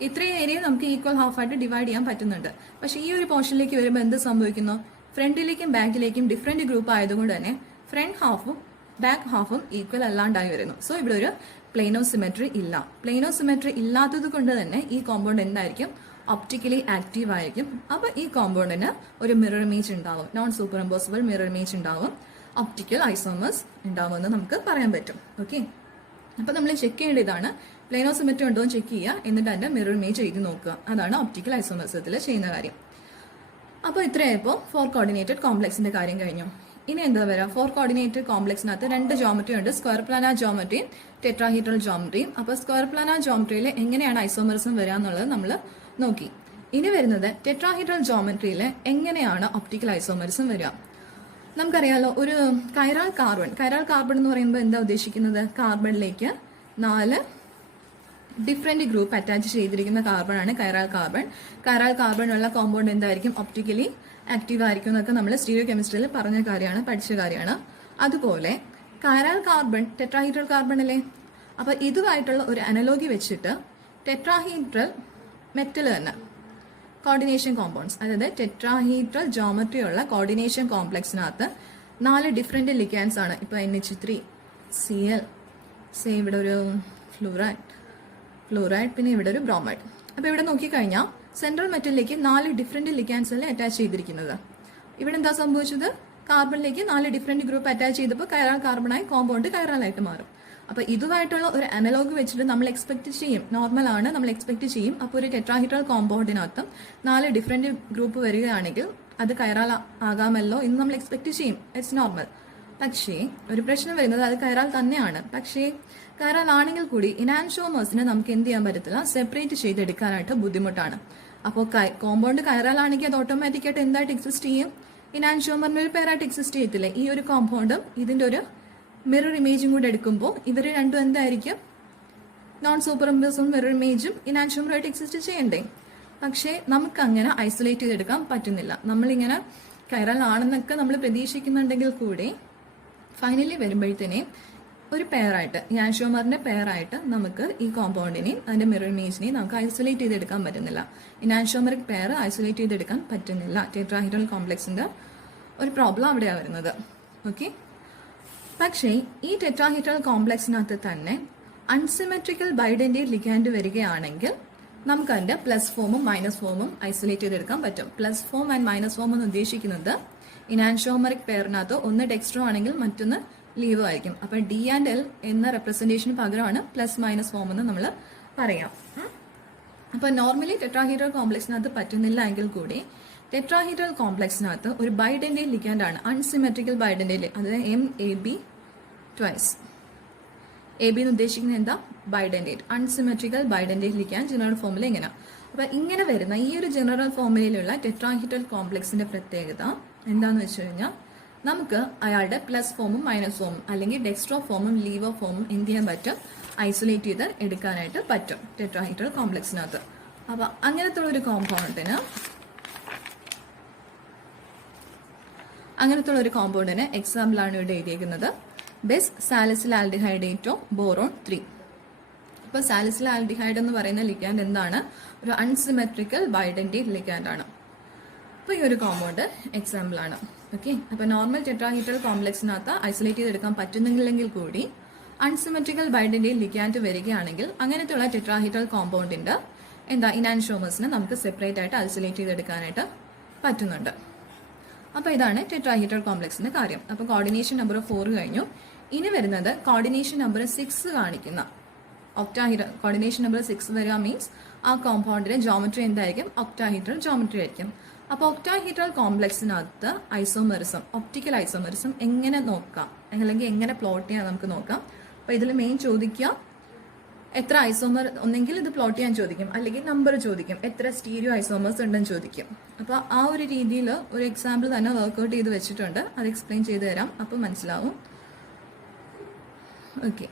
ഇത്രയും ഏരിയ നമുക്ക് ഈക്വൽ ഹാഫായിട്ട് ഡിവൈഡ് ചെയ്യാൻ പറ്റുന്നുണ്ട്. പക്ഷെ ഈ ഒരു പോർഷനിലേക്ക് വരുമ്പോൾ എന്ത് സംഭവിക്കുന്നു? ഫ്രണ്ടിലേക്കും ബാക്കിലേക്കും ഡിഫറെന്റ് ഗ്രൂപ്പ് ആയതുകൊണ്ട് തന്നെ ഫ്രണ്ട് ഹാഫും ബാക്ക് ഹാഫും ഈക്വൽ അല്ലാണ്ടായി വരുന്നു. സോ ഇവിടെ ഒരു പ്ലെയിനോ സിമെട്രി ഇല്ല. പ്ലെയിനോ സിമെട്രി ഇല്ലാത്തത് കൊണ്ട് തന്നെ ഈ കോമ്പൗണ്ട് എന്തായിരിക്കും? ഒപ്റ്റിക്കലി ആക്റ്റീവ് ആയിരിക്കും. അപ്പൊ ഈ കോമ്പൗണ്ടിന് ഒരു മിറർ ഇമേജ് ഉണ്ടാവും, non super impossible mirror image ഉണ്ടാവും, ഒപ്റ്റിക്കൽ ഐസോമേഴ്സ് ഉണ്ടാവുമെന്ന് നമുക്ക് പറയാൻ പറ്റും. ഓക്കെ, അപ്പൊ നമ്മൾ ചെക്ക് ചെയ്യേണ്ട ഇതാണ്, പ്ലെയിനോ സിമെട്രി ഉണ്ടോ എന്ന് ചെക്ക് ചെയ്യുക, എന്നിട്ട് അതിന്റെ മിറർ ഇമേജ് എഴുതി നോക്കുക. അതാണ് ഒപ്റ്റിക്കൽ ഐസോമേഴ്സത്തിൽ ചെയ്യുന്ന കാര്യം. അപ്പോൾ ഇത്രയായപ്പോൾ 4 കോർഡിനേറ്റഡ് കോംപ്ലക്സിന്റെ കാര്യം കഴിഞ്ഞു. ഇനി എന്താ വരാം? 4 കോർഡിനേറ്റഡ് കോംപ്ലക്സിനകത്ത് 2 ജോമെട്രി ഉണ്ട്, സ്ക്വയർ പ്ലാനർ ജോമെട്രിയും ടെട്രാഹീഡ്രൽ ജോമെട്രിയും. അപ്പോൾ സ്ക്വയർ പ്ലാനർ ജോമെട്രിയിൽ എങ്ങനെയാണ് ഐസോമറിസം വരിക എന്നുള്ളത് നമ്മൾ നോക്കി. ഇനി വരുന്നത് ടെട്രാഹീഡ്രൽ ജോമെട്രിയിൽ എങ്ങനെയാണ് ഒപ്റ്റിക്കൽ ഐസോമറിസം വരിക. നമുക്കറിയാലോ, ഒരു കൈറാൾ കാർബൺ എന്ന് പറയുമ്പോൾ എന്താ ഉദ്ദേശിക്കുന്നത്? കാർബണിലേക്ക് 4 ഡിഫറെന്റ് ഗ്രൂപ്പ് അറ്റാച്ച് ചെയ്തിരിക്കുന്ന കാർബൺ ആണ് കൈറാൾ കാർബൺ ഉള്ള കോമ്പൗണ്ട് എന്തായിരിക്കും? ഒപ്റ്റിക്കലി ആക്റ്റീവ് ആയിരിക്കും എന്നൊക്കെ നമ്മൾ സ്റ്റീരിയോ കെമിസ്ട്രിയിൽ പഠിച്ച കാര്യമാണ്. അതുപോലെ കൈറാൾ കാർബൺ ടെട്രാഹീഡ്രൽ കാർബൺ അല്ലേ? അപ്പൊ ഇതുമായിട്ടുള്ള ഒരു അനലോഗി വെച്ചിട്ട് ടെട്രാഹീഡ്രൽ മെറ്റൽ തന്നെ കോർഡിനേഷൻ കോമ്പൗണ്ട്സ്, അതായത് ടെട്രാഹീഡ്രൽ ജോമെട്രി ഉള്ള കോർഡിനേഷൻ കോംപ്ലക്സിനകത്ത് 4 ഡിഫറെന്റ് ലിഗാൻഡ്സ് ആണ്. ഇപ്പൊ NH3, Cl, ഇവിടെ ഒരു ഫ്ലൂറൈഡ്, പിന്നെ ഇവിടെ ഒരു ബ്രോമൈഡ്. അപ്പൊ ഇവിടെ നോക്കിക്കഴിഞ്ഞാൽ സെൻട്രൽ മെറ്റലിലേക്ക് 4 ഡിഫറെന്റ് ലിഗാൻഡ്സ് അല്ലേ അറ്റാച്ച് ചെയ്തിരിക്കുന്നത്. ഇവിടെ എന്താ സംഭവിച്ചത്? കാർബണിലേക്ക് 4 ഡിഫറെന്റ് ഗ്രൂപ്പ് അറ്റാച്ച് ചെയ്തപ്പോൾ കൈറാൾ കാർബണായി കോമ്പൗണ്ട് കൈറാളായിട്ട് മാറും. അപ്പൊ ഇതുമായിട്ടുള്ള ഒരു അനലോഗ് വെച്ചിട്ട് നമ്മൾ എക്സ്പെക്ട് ചെയ്യും, നോർമൽ ആണ്, നമ്മൾ എക്സ്പെക്ട് ചെയ്യും. അപ്പോൾ ഒരു ടെട്രാഹീഡ്രൽ കോമ്പൗണ്ടിനകത്തും 4 ഡിഫറെന്റ് ഗ്രൂപ്പ് വരികയാണെങ്കിൽ അത് കൈറാൾ ആകാമല്ലോ എന്ന് നമ്മൾ എക്സ്പെക്ട് ചെയ്യും. It's normal. പക്ഷേ ഒരു പ്രശ്നം വരുന്നത് അത് കൈറാൽ തന്നെയാണ്. പക്ഷേ കൈറാൽ ആണെങ്കിൽ കൂടി ഇനാൻഷോമേഴ്സിനെ നമുക്ക് എന്ത് ചെയ്യാൻ പറ്റത്തില്ല, സെപ്പറേറ്റ് ചെയ്തെടുക്കാനായിട്ട് ബുദ്ധിമുട്ടാണ്. അപ്പോൾ കോമ്പൗണ്ട് കൈറാൽ ആണെങ്കിൽ അത് ഓട്ടോമാറ്റിക്കായിട്ട് എന്തായിട്ട് എക്സിസ്റ്റ് ചെയ്യും, ഇനാൻഷോമറിന് ഒരു പേരായിട്ട് എക്സിസ്റ്റ് ചെയ്യത്തില്ലേ. ഈ ഒരു കോമ്പൗണ്ടും ഇതിന്റെ ഒരു മിറർ ഇമേജും കൂടെ എടുക്കുമ്പോൾ ഇവർ രണ്ടും എന്തായിരിക്കും, നോൺ സൂപ്പർ ഇംപോസും മിറർ ഇമേജും ഇനാൻഷോമറുമായിട്ട് എക്സിസ്റ്റ് ചെയ്യണ്ടേ. പക്ഷേ നമുക്ക് അങ്ങനെ ഐസൊലേറ്റ് ചെയ്തെടുക്കാൻ പറ്റുന്നില്ല. നമ്മളിങ്ങനെ കൈറൽ ആണെന്നൊക്കെ നമ്മൾ പ്രതീക്ഷിക്കുന്നുണ്ടെങ്കിൽ കൂടി ഫൈനലി വരുമ്പോഴത്തേനെ ഒരു പെയറായിട്ട്, ഇനാൻഷോമറിന്റെ പെയറായിട്ട് നമുക്ക് ഈ കോമ്പൗണ്ടിനെയും അതിന്റെ മിറർ ഇമേജിനെയും നമുക്ക് ഐസൊലേറ്റ് ചെയ്തെടുക്കാൻ പറ്റുന്നില്ല. ഇനാൻഷോമറിക് പെയർ ഐസൊലേറ്റ് ചെയ്തെടുക്കാൻ പറ്റുന്നില്ല. ടെട്രാഹീഡ്രൽ കോംപ്ലക്സിന്റെ ഒരു പ്രോബ്ലം അവിടെയാണ് വരുന്നത്. ഓക്കെ, പക്ഷേ ഈ ടെട്രാഹീഡ്രൽ കോംപ്ലക്സിനകത്ത് തന്നെ അൺസിമെട്രിക്കൽ ബൈഡന്റേറ്റ് ലിഗാൻഡ് വരികയാണെങ്കിൽ നമുക്ക് അതിന്റെ പ്ലസ് ഫോമും മൈനസ് ഫോമും ഐസൊലേറ്റ് ചെയ്തെടുക്കാൻ പറ്റും. Plus form and minus form എന്ന് ഉദ്ദേശിക്കുന്നത് ഇനാൻഷോമറിക് പെയറിനകത്ത് ഒന്ന് ഡെക്സ്ട്രോ ആണെങ്കിൽ മറ്റൊന്ന് ലീവോ ആയിരിക്കും. അപ്പൊ ഡി ആൻഡ് എൽ എന്ന റെപ്രസെന്റേഷന് പകരമാണ് പ്ലസ് മൈനസ് ഫോം എന്ന് നമ്മൾ പറയാം. അപ്പൊ നോർമലി ടെട്രാഹീഡ്രൽ കോംപ്ലക്സിനകത്ത് പറ്റുന്നില്ല എങ്കിൽ കൂടി ടെട്രാഹീഡ്രൽ കോംപ്ലക്സിനകത്ത് ഒരു ബൈഡന്റേറ്റ് ലിഗാൻഡ് ആണ്, അൺസിമെട്രിക്കൽ ബൈഡന്റേറ്റ്, അതായത് MAB ട്വൈസ്. AB എന്ന് ഉദ്ദേശിക്കുന്നത് എന്താ, ബൈഡന്റേറ്റ്, അൺസിമെട്രിക്കൽ ബൈഡന്റേറ്റ് ലിഗാൻഡ് ജനറൽ ഫോമിൽ എങ്ങനെ. അപ്പൊ ഇങ്ങനെ വരുന്ന ഈ ഒരു ജനറൽ ഫോമിലുള്ള ടെട്രാഹീഡ്രൽ കോംപ്ലക്സിന്റെ പ്രത്യേകത എന്താന്ന് വെച്ച് കഴിഞ്ഞാൽ നമുക്ക് അയാളുടെ പ്ലസ് ഫോമും മൈനസ് ഫോമും അല്ലെങ്കിൽ ഡെക്സ്ട്രോ ഫോമും ലീവോ ഫോമും എന്ത് ചെയ്യാൻ പറ്റും, ഐസൊലേറ്റ് ചെയ്ത് എടുക്കാനായിട്ട് പറ്റും ടെട്രാഹീഡ്രൽ കോംപ്ലക്സിനകത്ത്. അപ്പൊ അങ്ങനത്തെ ഒരു കോമ്പൗണ്ടിന് എക്സാമ്പിൾ ആണ് ഇവിടെ എഴുതിയിരിക്കുന്നത്, ബെസ് സാലിസിൽ ആൽഡിഹൈഡേറ്റോ ബോറോൺ 3. ഇപ്പൊ സാലിസിൽ ആൽഡിഹൈഡ് എന്ന് പറയുന്ന ലിഗാൻഡ് എന്താണ്, ഒരു അൺസിമെട്രിക്കൽ ബൈഡന്റേറ്റ് ലിഗാൻഡ് ആണ്. അപ്പൊ ഈ ഒരു കോമ്പൗണ്ട് എക്സാമ്പിൾ ആണ്. ഓക്കെ, അപ്പൊ നോർമൽ ടെട്രാഹീഡ്രൽ കോംപ്ലക്സിനകത്ത് ഐസൊലേറ്റ് ചെയ്തെടുക്കാൻ പറ്റുന്നില്ലെങ്കിൽ കൂടി അൺസിമെട്രിക്കൽ ബൈഡന്റേറ്റ് ലിഗാൻഡ് വരികയാണെങ്കിൽ അങ്ങനത്തെയുള്ള ടെട്രാഹീഡ്രൽ കോമ്പൗണ്ടിന്റെ ഇനാൻഷോമേഴ്സിനെ നമുക്ക് സെപ്പറേറ്റ് ആയിട്ട് ഐസൊലേറ്റ് ചെയ്തെടുക്കാനായിട്ട് പറ്റുന്നുണ്ട്. അപ്പൊ ഇതാണ് ടെട്രാഹീഡ്രൽ കോംപ്ലക്സിന്റെ കാര്യം. അപ്പൊ കോർഡിനേഷൻ നമ്പർ 4 കഴിഞ്ഞു. ഇനി വരുന്നത് കോർഡിനേഷൻ നമ്പർ 6 കാണിക്കുന്ന ഒക്ടാഹീഡ്രൽ. കോർഡിനേഷൻ നമ്പർ 6 വരിക മീൻസ് ആ കോമ്പൗണ്ടിന്റെ ജോമെട്രി എന്തായിരിക്കും, ഒക്ടാഹീഡ്രൽ ജോമെട്രി ആയിരിക്കും. അപ്പൊ ഒക്ടാഹീഡ്രൽ കോംപ്ലക്സിനകത്ത് ഐസോമെറിസം, ഒപ്റ്റിക്കൽ ഐസോമെറിസം എങ്ങനെ നോക്കാം അല്ലെങ്കിൽ എങ്ങനെ പ്ലോട്ട് ചെയ്യാൻ നമുക്ക് നോക്കാം. അപ്പൊ ഇതിൽ മെയിൻ ചോദിക്കുക എത്ര ഐസോമർ, ഒന്നെങ്കിൽ ഇത് പ്ലോട്ട് ചെയ്യാൻ ചോദിക്കും, അല്ലെങ്കിൽ നമ്പർ ചോദിക്കും, എത്ര സ്റ്റീരിയോ ഐസോമേഴ്സ് ഉണ്ടെന്ന് ചോദിക്കും. അപ്പൊ ആ ഒരു രീതിയിൽ ഒരു എക്സാമ്പിൾ തന്നെ വർക്ക്ഔട്ട് ചെയ്ത് വെച്ചിട്ടുണ്ട്, അത് എക്സ്പ്ലെയിൻ ചെയ്ത് തരാം, അപ്പൊ മനസ്സിലാവും. ഓക്കെ.